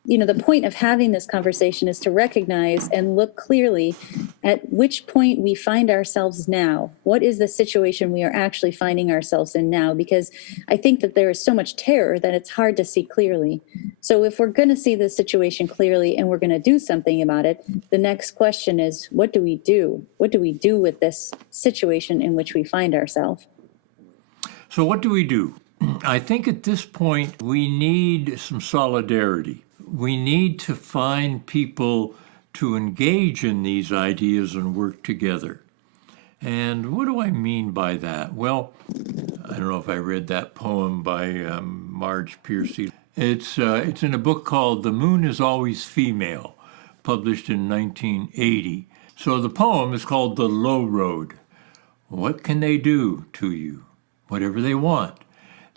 the point of having this conversation is to recognize and look clearly at which point we find ourselves now. What is the situation we are actually finding ourselves in now? Because I think that there is so much terror that it's hard to see clearly. So if we're going to see the situation clearly and we're going to do something about it, the next question is, what do we do? What do we do with this situation in which we find ourselves? So what do we do? I think at this point we need some solidarity. We need to find people to engage in these ideas and work together. And what do I mean by that? Well, I don't know if I read that poem by Marge Piercy. It's in a book called The Moon is Always Female, published in 1980. So the poem is called The Low Road. What can they do to you? Whatever they want.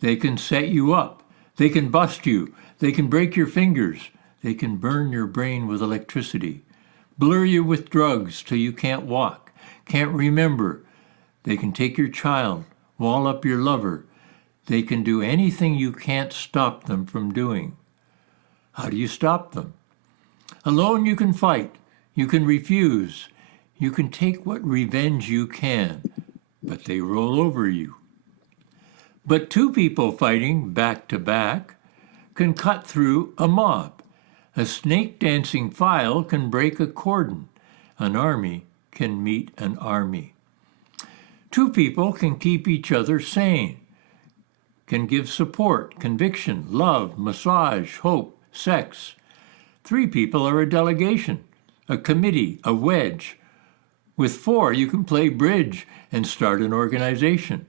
They can set you up. They can bust you. They can break your fingers. They can burn your brain with electricity, blur you with drugs till you can't walk, can't remember. They can take your child, wall up your lover. They can do anything you can't stop them from doing. How do you stop them? Alone you can fight. You can refuse. You can take what revenge you can, but they roll over you. But two people fighting back to back can cut through a mob. A snake-dancing file can break a cordon. An army can meet an army. Two people can keep each other sane, can give support, conviction, love, massage, hope, sex. Three people are a delegation, a committee, a wedge. With four, you can play bridge and start an organization.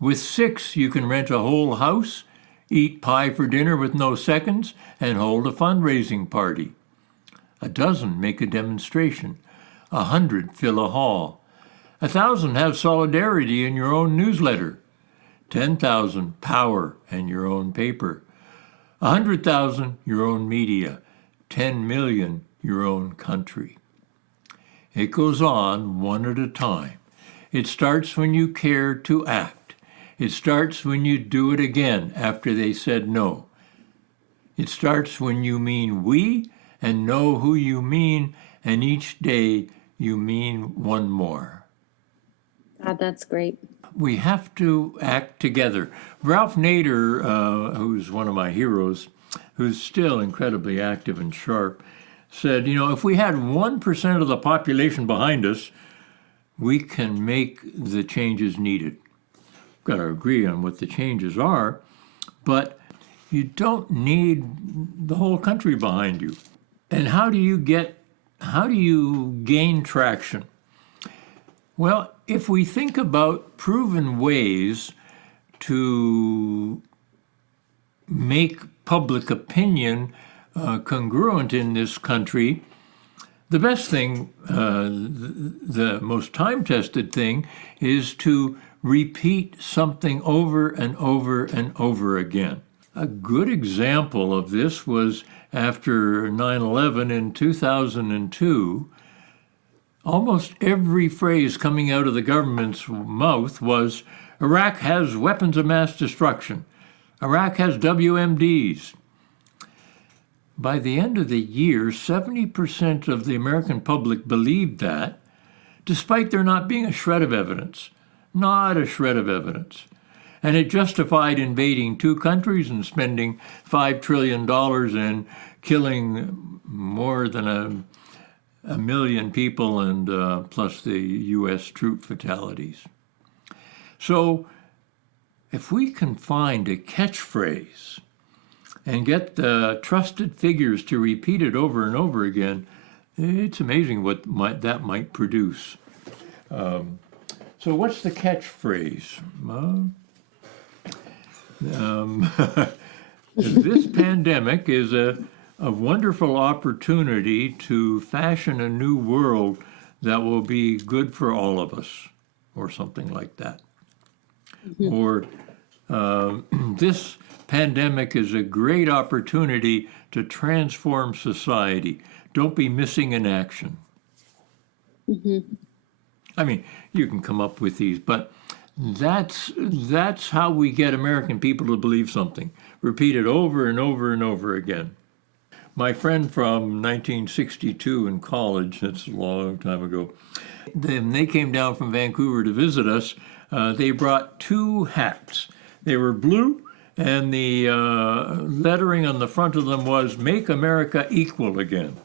With six, you can rent a whole house, eat pie for dinner with no seconds, and hold a fundraising party. A dozen make a demonstration. 100 fill a hall. 1,000 have solidarity in your own newsletter. 10,000 power and your own paper. 100,000 your own media. 10 million your own country. It goes on one at a time. It starts when you care to act. It starts when you do it again after they said no. It starts when you mean we and know who you mean, and each day you mean one more. God, that's great. We have to act together. Ralph Nader, who's one of my heroes, who's still incredibly active and sharp, said, if we had 1% of the population behind us, we can make the changes needed. Got to agree on what the changes are, but you don't need the whole country behind you. And how do you gain traction? Well, if we think about proven ways to make public opinion congruent in this country, the best thing, the most time-tested thing, is to repeat something over and over and over again. A good example of this was after 9/11 in 2002. Almost every phrase coming out of the government's mouth was, Iraq has weapons of mass destruction. Iraq has WMDs. By the end of the year, 70% of the American public believed that, despite there not being a shred of evidence. Not a shred of evidence. And it justified invading two countries and spending $5 trillion and killing more than a million people, and plus the U.S. troop fatalities. So if we can find a catchphrase and get the trusted figures to repeat it over and over again, it's amazing what that might produce. So what's the catchphrase? This pandemic is a wonderful opportunity to fashion a new world that will be good for all of us, or something like that. Or this pandemic is a great opportunity to transform society. Don't be missing in action. I mean, you can come up with these, but that's how we get American people to believe something. Repeat it over and over and over again. My friend from 1962 in college, that's a long time ago, then they came down from Vancouver to visit us. They brought 2 hats. They were blue, and the lettering on the front of them was "Make America Equal Again."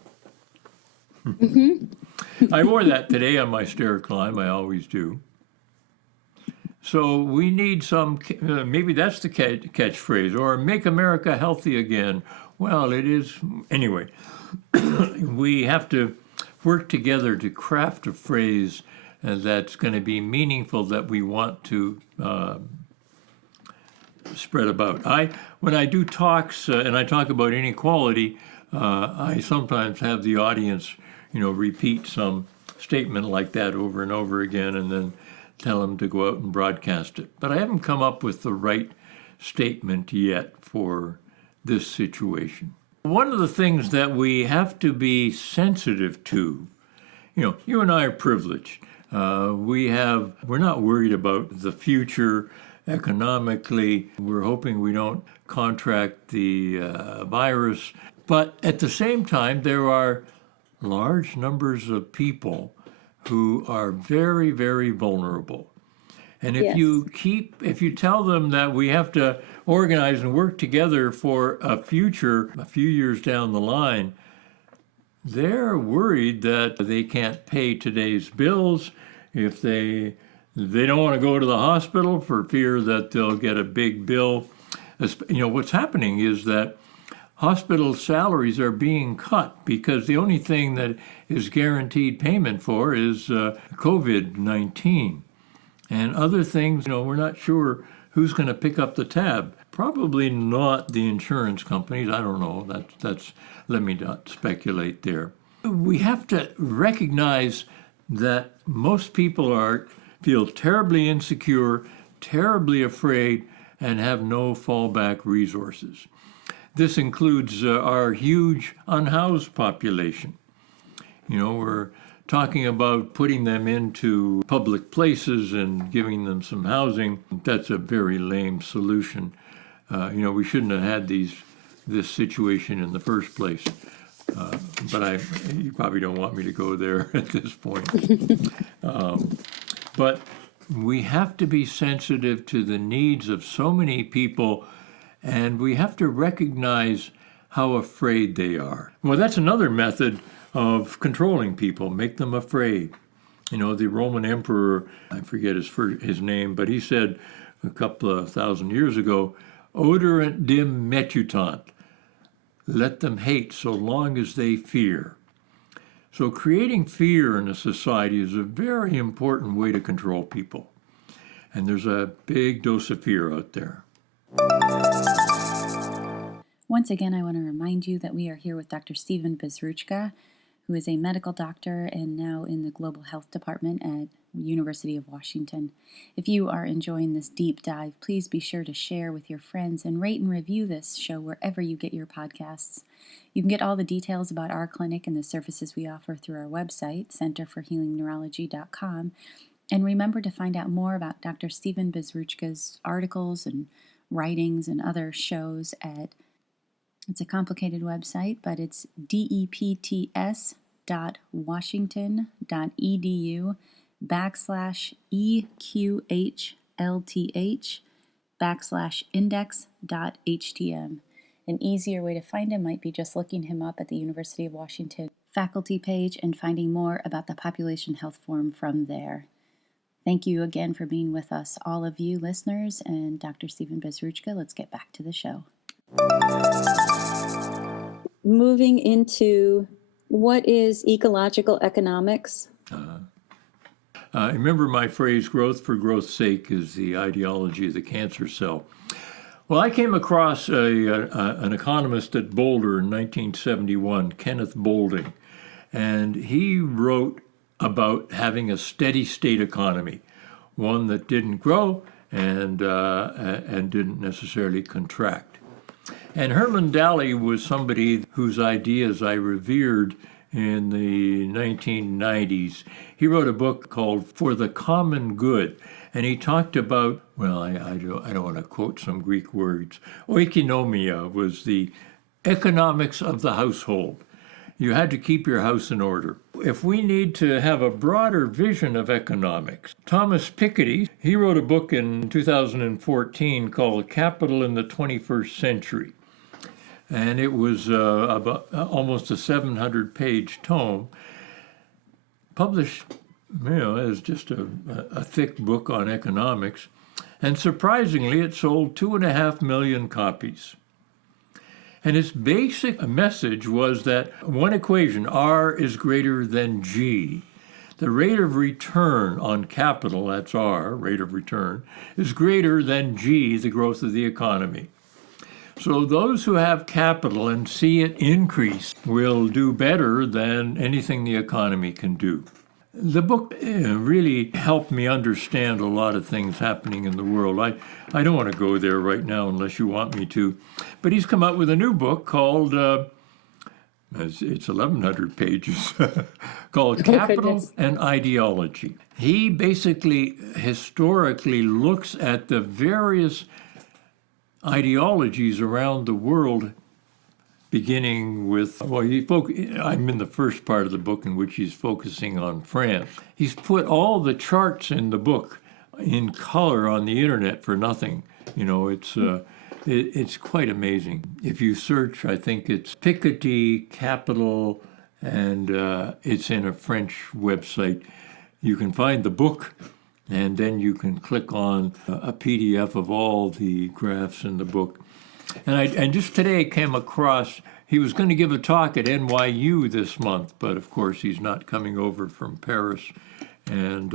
I wore that today on my stair climb. I always do. So we need some, maybe that's the catchphrase, or "Make America Healthy Again." Well, it is, anyway. We have to work together to craft a phrase that's going to be meaningful, that we want to spread about. When I do talks and I talk about inequality, I sometimes have the audience, repeat some statement like that over and over again, and then tell them to go out and broadcast it. But I haven't come up with the right statement yet for this situation. One of the things that we have to be sensitive to, you and I are privileged. We're not worried about the future economically. We're hoping we don't contract the virus. But at the same time, there are large numbers of people who are very, very vulnerable. And if you tell them that we have to organize and work together for a future, a few years down the line, they're worried that they can't pay today's bills. If they don't want to go to the hospital for fear that they'll get a big bill. What's happening is that hospital salaries are being cut because the only thing that is guaranteed payment for is COVID-19. And other things, we're not sure who's going to pick up the tab. Probably not the insurance companies. I don't know. Let me not speculate there. We have to recognize that most people feel terribly insecure, terribly afraid, and have no fallback resources. This includes our huge unhoused population. We're talking about putting them into public places and giving them some housing. That's a very lame solution. We shouldn't have had this situation in the first place. But you probably don't want me to go there at this point. But we have to be sensitive to the needs of so many people, and we have to recognize how afraid they are. Well, that's another method of controlling people, make them afraid. The Roman emperor, I forget his name, but he said a couple of thousand years ago, "Oderant dim metutant." Let them hate so long as they fear. So creating fear in a society is a very important way to control people. And there's a big dose of fear out there. Once again, I want to remind you that we are here with Dr. Stephen Bezruchka, who is a medical doctor and now in the Global Health Department at University of Washington. If you are enjoying this deep dive, please be sure to share with your friends and rate and review this show wherever you get your podcasts. You can get all the details about our clinic and the services we offer through our website, centerforhealingneurology.com. And remember to find out more about Dr. Stephen Bezruchka's articles and writings and other shows it's a complicated website, but it's depts.washington.edu/EQHLTH/index.htm. An easier way to find him might be just looking him up at the University of Washington faculty page and finding more about the Population Health Forum from there. Thank you again for being with us, all of you listeners, and Dr. Stephen Bezruchka. Let's get back to the show. Moving into what is ecological economics? Remember my phrase, growth for growth's sake is the ideology of the cancer cell. Well, I came across an economist at Boulder in 1971, Kenneth Boulding, and he wrote about having a steady state economy, one that didn't grow and didn't necessarily contract. And Herman Daly was somebody whose ideas I revered in the 1990s. He wrote a book called For the Common Good, and he talked about, well, I don't want to quote some Greek words. Oikonomia was the economics of the household. You had to keep your house in order. If we need to have a broader vision of economics, Thomas Piketty, he wrote a book in 2014 called Capital in the 21st Century. And it was about almost a 700-page tome, published, as just a thick book on economics. And surprisingly, it sold 2.5 million copies. And its basic message was that one equation, R is greater than G. The rate of return on capital, that's R, rate of return, is greater than G, the growth of the economy. So those who have capital and see it increase will do better than anything the economy can do. The book really helped me understand a lot of things happening in the world. I don't want to go there right now unless you want me to. But he's come out with a new book called, it's 1,100 pages, called Capital and Ideology. He basically historically looks at the various ideologies around the world, beginning with, I'm in the first part of the book in which he's focusing on France. He's put all the charts in the book in color on the internet for nothing. It's quite amazing. If you search, I think it's Piketty Capital, and it's in a French website. You can find the book, and then you can click on a PDF of all the graphs in the book. And just today came across, he was going to give a talk at NYU this month, but of course he's not coming over from Paris. And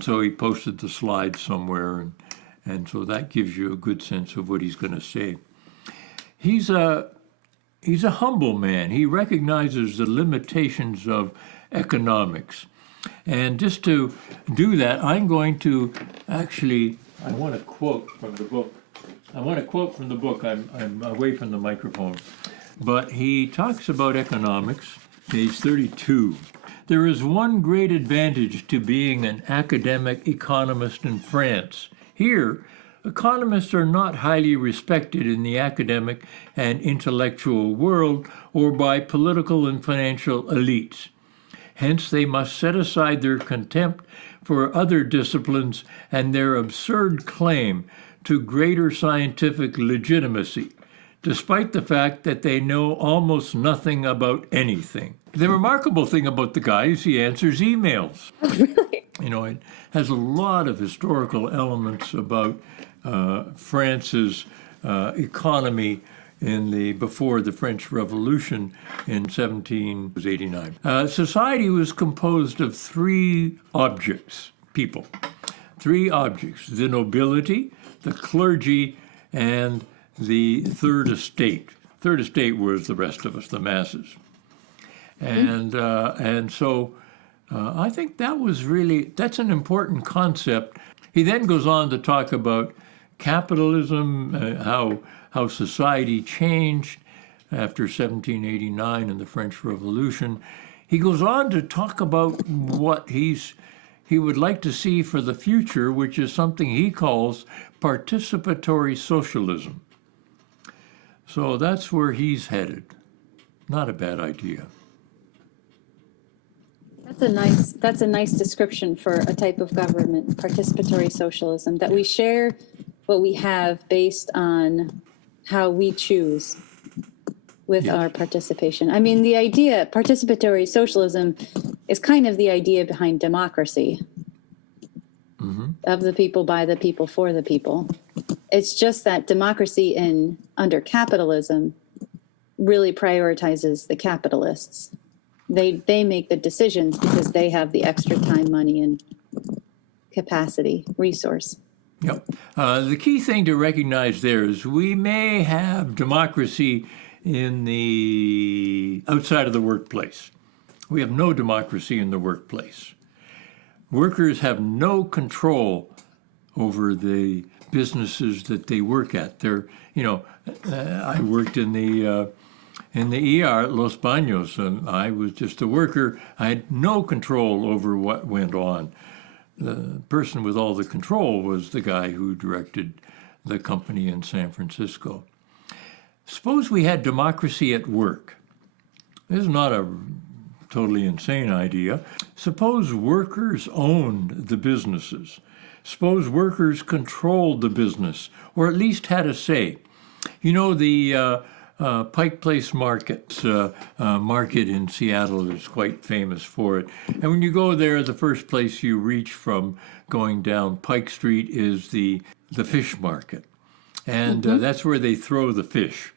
so he posted the slides somewhere, and so that gives you a good sense of what he's going to say. He's a humble man. He recognizes the limitations of economics. And just to do that, I'm going to actually, I want to quote from the book. I'm away from the microphone. But he talks about economics, page 32. There is one great advantage to being an academic economist in France. Here, economists are not highly respected in the academic and intellectual world or by political and financial elites. Hence, they must set aside their contempt for other disciplines and their absurd claim to greater scientific legitimacy, despite the fact that they know almost nothing about anything. The remarkable thing about the guy is he answers emails. Really? It has a lot of historical elements about France's economy before the French Revolution in 1789. Society was composed of three people, the nobility, the clergy, and the third estate. Third estate was the rest of us, the masses. And so I think that's an important concept. He then goes on to talk about capitalism, how society changed after 1789 and the French Revolution. He goes on to talk about what he would like to see for the future, which is something he calls participatory socialism. So that's where he's headed. Not a bad idea. That's a nice description for a type of government, participatory socialism, that we share what we have based on how we choose with our participation. I mean, the idea, participatory socialism, is kind of the idea behind democracy. Of the people, by the people, for the people. It's just that democracy under capitalism really prioritizes the capitalists. They make the decisions because they have the extra time, money, and capacity, resource. Yep. The key thing to recognize there is we may have democracy in the outside of the workplace. We have no democracy in the workplace. Workers have no control over the businesses that they work at. I worked in the ER at Los Baños, and I was just a worker. I had no control over what went on. The person with all the control was the guy who directed the company in San Francisco. Suppose we had democracy at work. This is not a totally insane idea. Suppose workers owned the businesses. Suppose workers controlled the business, or at least had a say. You know, the Pike Place market in Seattle is quite famous for it. And when you go there, the first place you reach from going down Pike Street is the fish market. And that's where they throw the fish.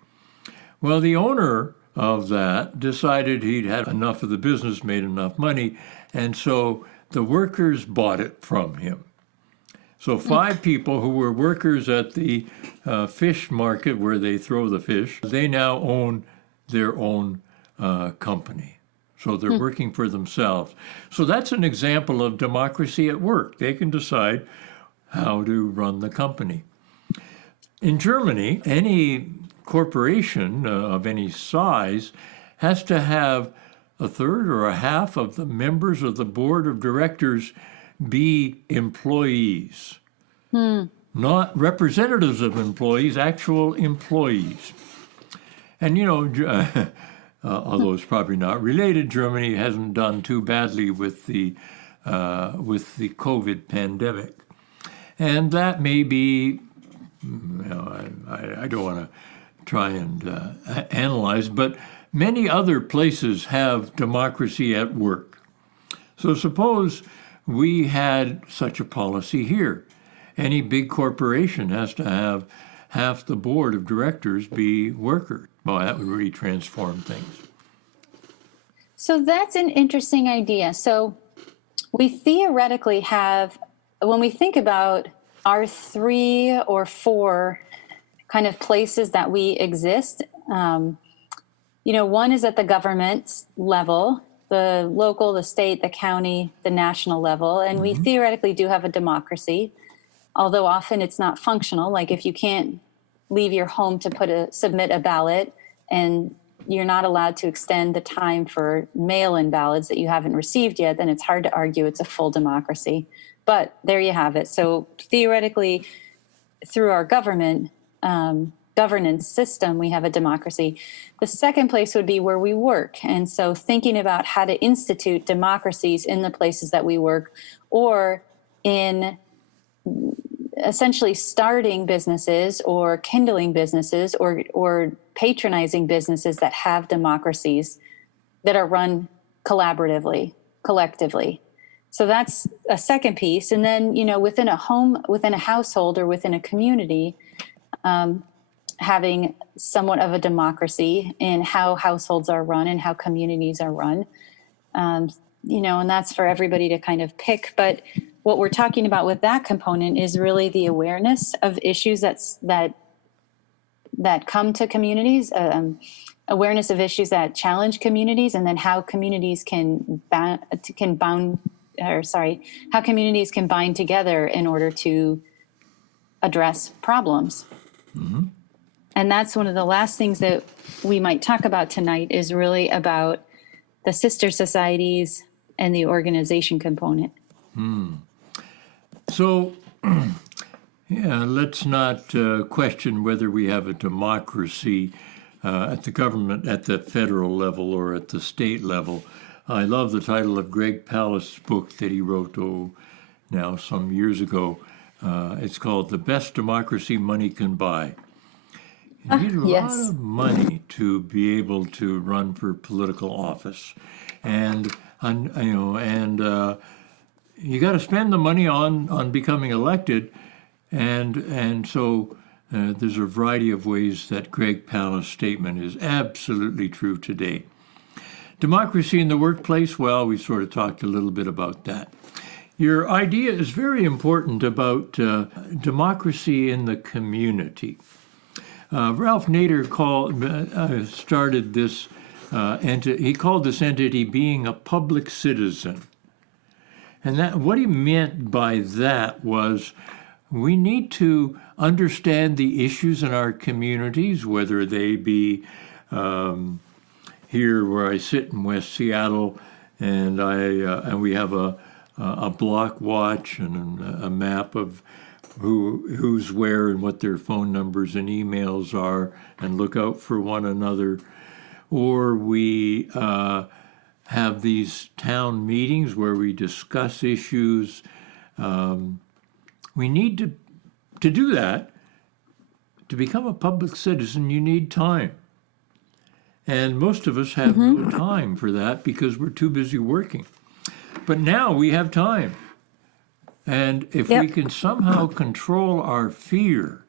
Well, the owner of that decided he'd had enough of the business, made enough money, and so the workers bought it from him. So 5 people who were workers at the fish market where they throw the fish, they now own their own company. So they're working for themselves. So that's an example of democracy at work. They can decide how to run the company. In Germany, any corporation of any size has to have a third or a half of the members of the board of directors be employees, not representatives of employees, actual employees. And although it's probably not related, Germany hasn't done too badly with the COVID pandemic, and that may be. I don't want to try and analyze, but many other places have democracy at work. So suppose we had such a policy here. Any big corporation has to have half the board of directors be workers. Well, that would really transform things. So that's an interesting idea. So we theoretically have, when we think about our 3 or 4 kind of places that we exist, one is at the government level, the local, the state, the county, the national level, and we theoretically do have a democracy, although often it's not functional. Like if you can't leave your home to submit a ballot, and you're not allowed to extend the time for mail-in ballots that you haven't received yet, then it's hard to argue it's a full democracy. But there you have it. So theoretically, through our governance system, we have a democracy. The second place would be where we work. And so thinking about how to institute democracies in the places that we work, or in essentially starting businesses or kindling businesses or patronizing businesses that have democracies that are run collaboratively, collectively. So that's a second piece. And then, within a home, within a household, or within a community, having somewhat of a democracy in how households are run and how communities are run. And that's for everybody to kind of pick. But what we're talking about with that component is really the awareness of issues that come to communities, awareness of issues that challenge communities, and then how communities how communities can bind together in order to address problems. Mm-hmm. And that's one of the last things that we might talk about tonight, is really about the sister societies and the organization component. So, let's not question whether we have a democracy at the government, at the federal level, or at the state level. I love the title of Greg Palast's book that he wrote, now some years ago. It's called The Best Democracy Money Can Buy. You need a lot of money to be able to run for political office, and you got to spend the money on becoming elected, and so there's a variety of ways that Greg Palast's statement is absolutely true today. Democracy in the workplace, well, we sort of talked a little bit about that. Your idea is very important about democracy in the community. Ralph Nader started this entity. He called this entity being a public citizen. And what he meant by that was we need to understand the issues in our communities, whether they be here where I sit in West Seattle, and we have a block watch and a map of who's where and what their phone numbers and emails are, and look out for one another. Or we have these town meetings where we discuss issues. We need to do that. To become a public citizen, you need time. And most of us have no time for that because we're too busy working. But now we have time. And if we can somehow control our fear,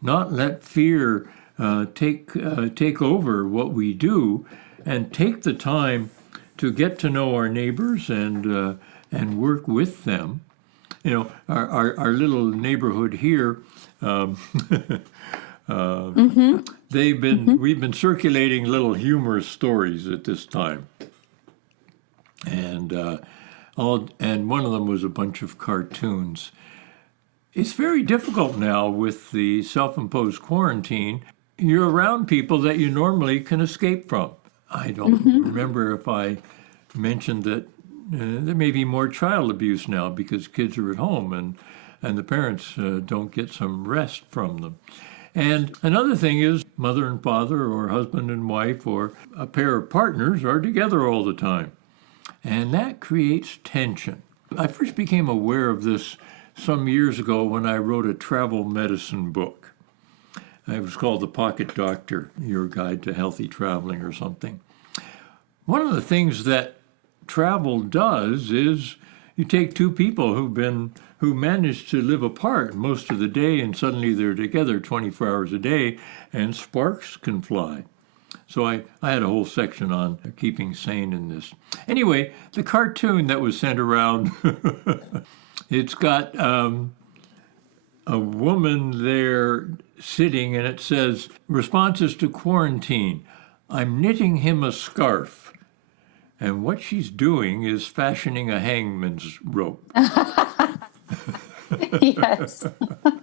not let fear take over what we do, and take the time to get to know our neighbors and work with them. You know, our little neighborhood here, we've been circulating little humorous stories at this time, and one of them was a bunch of cartoons. It's very difficult now with the self-imposed quarantine. You're around people that you normally can escape from. I don't remember if I mentioned that there may be more child abuse now because kids are at home and the parents don't get some rest from them. And another thing is mother and father or husband and wife or a pair of partners are together all the time. And that creates tension. I first became aware of this some years ago when I wrote a travel medicine book. It was called The Pocket Doctor, Your Guide to Healthy Traveling or something. One of the things that travel does is you take two people who manage to live apart most of the day, and suddenly they're together 24 hours a day, and sparks can fly. So I had a whole section on keeping sane in this. Anyway, the cartoon that was sent around, it's got a woman there sitting, and it says, responses to quarantine, I'm knitting him a scarf. And what she's doing is fashioning a hangman's rope. Yes.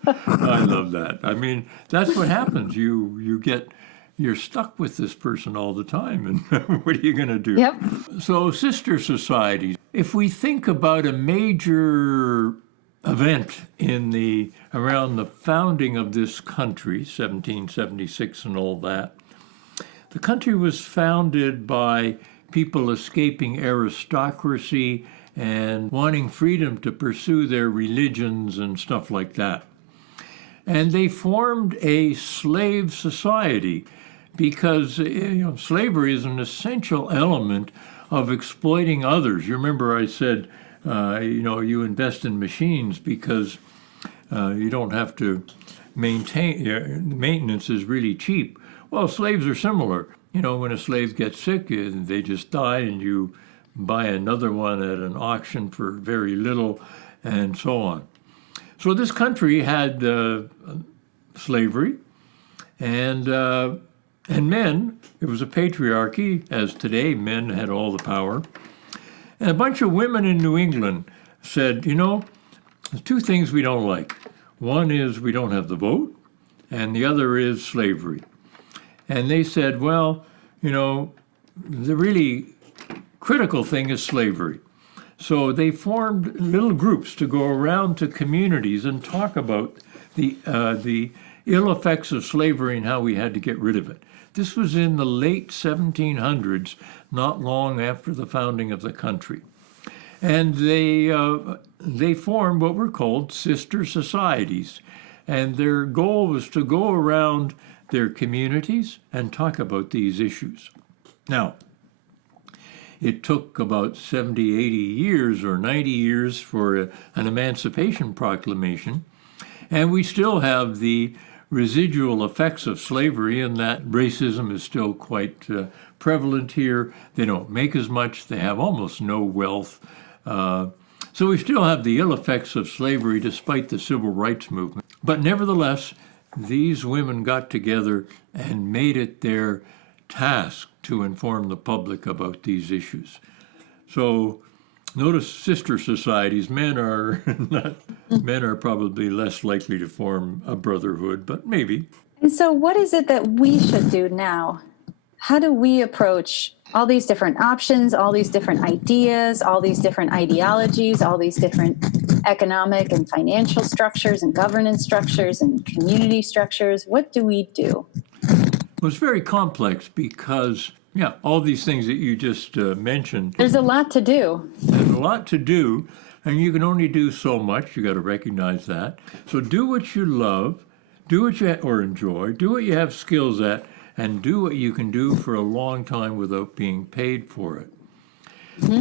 I love that. I mean, that's what happens. You're stuck with this person all the time, and what are you going to do? Yep. So, sister societies. If we think about a major event around the founding of this country, 1776 and all that, the country was founded by people escaping aristocracy and wanting freedom to pursue their religions and stuff like that. And they formed a slave society because slavery is an essential element of exploiting others. You remember I said, you invest in machines because you don't have to maintenance is really cheap. Well, slaves are similar. When a slave gets sick, they just die, and you buy another one at an auction for very little, and so on. So this country had slavery, and men. It was a patriarchy, as today men had all the power. And a bunch of women in New England said, there's two things we don't like. One is we don't have the vote, and the other is slavery. And they said, well, the really critical thing is slavery. So they formed little groups to go around to communities and talk about the ill effects of slavery and how we had to get rid of it. This was in the late 1700s, not long after the founding of the country. And they formed what were called sister societies. And their goal was to go around their communities and talk about these issues. Now, it took about 70, 80 years or 90 years for an Emancipation Proclamation, and we still have the residual effects of slavery in that racism is still quite prevalent here. They don't make as much. They have almost no wealth. So we still have the ill effects of slavery despite the civil rights movement. But nevertheless, these women got together and made it their task to inform the public about these issues. So Notice sister societies. Men are not. Men are probably less likely to form a brotherhood, but maybe. And so, what is it that we should do now? How do we approach all these different options, all these different ideas, all these different ideologies, all these different economic and financial structures and governance structures and community structures? What do we do? Well, it's very complex because, yeah, all these things that you just mentioned. There's a lot to do. There's a lot to do, and you can only do so much. You got to recognize that. So do what you love, do what you or enjoy, do what you have skills at, and do what you can do for a long time without being paid for it.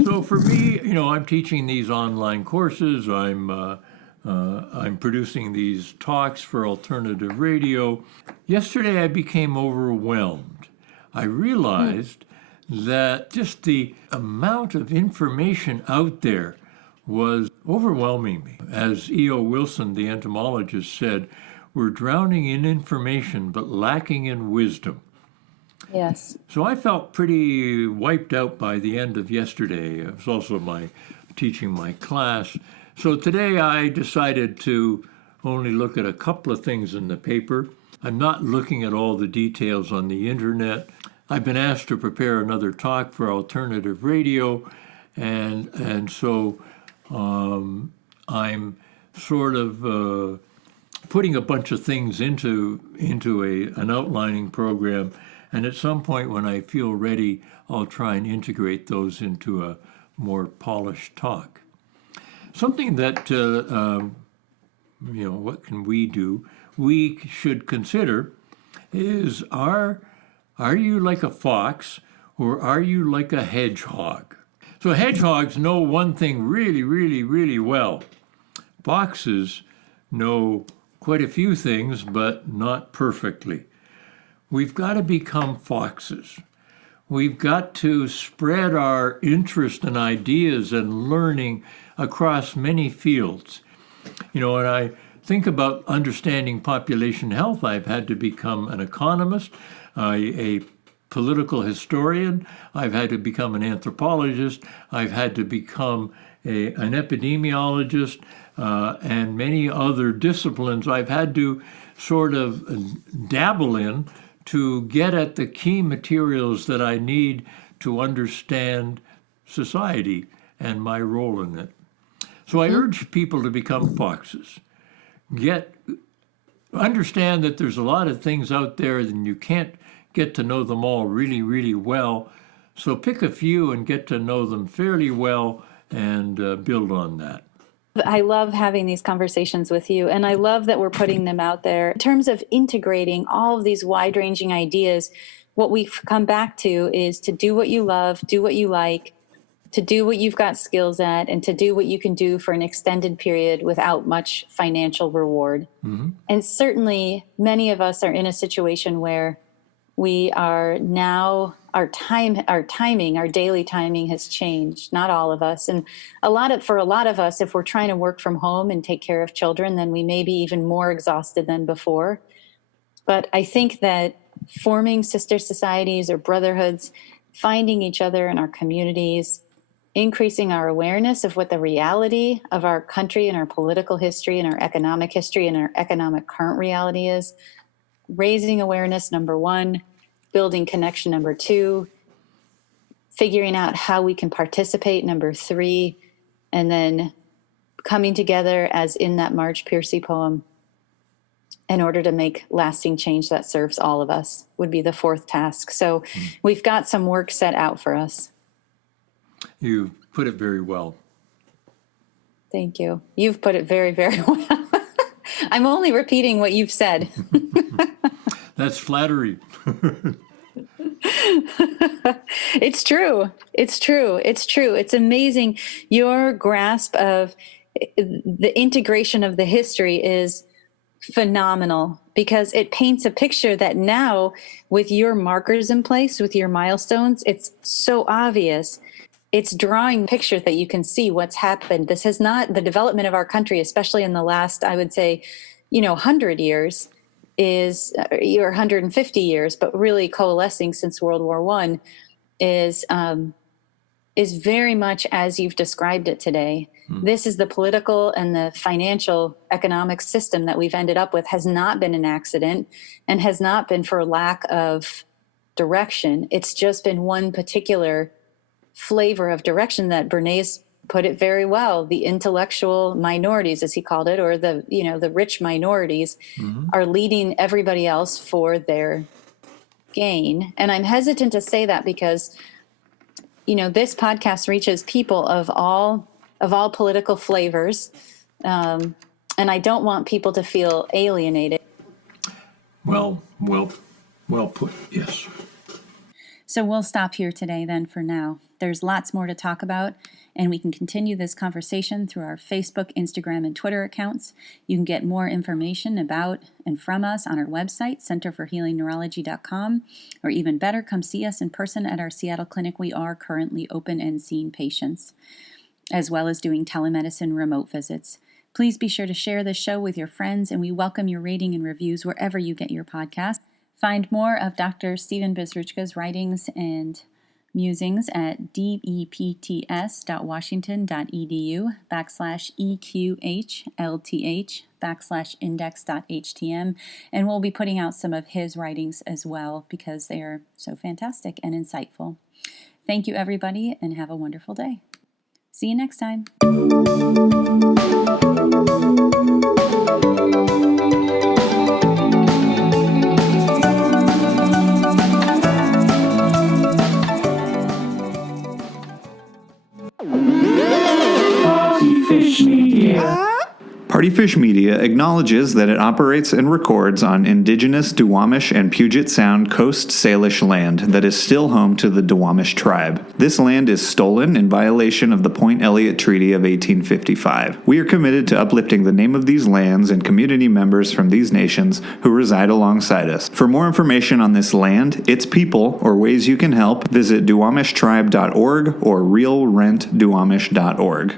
So for me, I'm teaching these online courses. I'm producing these talks for alternative radio. Yesterday, I became overwhelmed. I realized that just the amount of information out there was overwhelming me. As E.O. Wilson, the entomologist, said, we're drowning in information but lacking in wisdom. Yes. So I felt pretty wiped out by the end of yesterday. It was also teaching my class. So today I decided to only look at a couple of things in the paper. I'm not looking at all the details on the internet. I've been asked to prepare another talk for alternative radio, and so I'm sort of putting a bunch of things into an outlining program. And at some point when I feel ready, I'll try and integrate those into a more polished talk. Something that, what can we do? We should consider is, are you like a fox or are you like a hedgehog? So hedgehogs know one thing really, really, really well. Foxes know quite a few things, but not perfectly. We've got to become foxes. We've got to spread our interest and ideas and learning across many fields. When I think about understanding population health, I've had to become an economist, a political historian. I've had to become an anthropologist. I've had to become an epidemiologist, and many other disciplines I've had to sort of dabble in to get at the key materials that I need to understand society and my role in it. So I urge people to become foxes. Understand that there's a lot of things out there and you can't get to know them all really, really well. So pick a few and get to know them fairly well and build on that. I love having these conversations with you, and I love that we're putting them out there. In terms of integrating all of these wide-ranging ideas, what we've come back to is to do what you love, do what you like, to do what you've got skills at, and to do what you can do for an extended period without much financial reward. Mm-hmm. And certainly many of us are in a situation where we are now, our daily timing has changed. Not all of us. And for a lot of us, if we're trying to work from home and take care of children, then we may be even more exhausted than before. But I think that forming sister societies or brotherhoods, finding each other in our communities, increasing our awareness of what the reality of our country and our political history and our economic history and our economic current reality is, raising awareness, number one, building connection, number two, figuring out how we can participate, number three, and then coming together as in that Marge Piercy poem in order to make lasting change that serves all of us would be the fourth task. So we've got some work set out for us. You put it very well. Thank you. You've put it very, very well. I'm only repeating what you've said. That's flattery. It's true. It's true. It's true. It's amazing. Your grasp of the integration of the history is phenomenal because it paints a picture that now, with your markers in place, with your milestones, it's so obvious. It's drawing pictures that you can see what's happened. This has not, the development of our country, especially in the last, I would say, 100 years, is, or 150 years, but really coalescing since World War I, is is very much as you've described it today. This is the political and the financial economic system that we've ended up with has not been an accident and has not been for lack of direction. It's just been one particular flavor of direction that Bernays put it very well. The intellectual minorities, as he called it, or the rich minorities are leading everybody else for their gain. And I'm hesitant to say that because, this podcast reaches people of all political flavors. And I don't want people to feel alienated. Well put, yes. So we'll stop here today then for now. There's lots more to talk about, and we can continue this conversation through our Facebook, Instagram, and Twitter accounts. You can get more information about and from us on our website, centerforhealingneurology.com, or even better, come see us in person at our Seattle clinic. We are currently open and seeing patients, as well as doing telemedicine remote visits. Please be sure to share this show with your friends, and we welcome your rating and reviews wherever you get your podcasts. Find more of Dr. Stephen Bezruchka's writings and musings at depts.washington.edu/EQHLTH/index.htm. And we'll be putting out some of his writings as well because they are so fantastic and insightful. Thank you, everybody, and have a wonderful day. See you next time. Partyfish Media acknowledges that it operates and records on indigenous Duwamish and Puget Sound Coast Salish land that is still home to the Duwamish tribe. This land is stolen in violation of the Point Elliott Treaty of 1855. We are committed to uplifting the name of these lands and community members from these nations who reside alongside us. For more information on this land, its people, or ways you can help, visit duwamishtribe.org or realrentduwamish.org.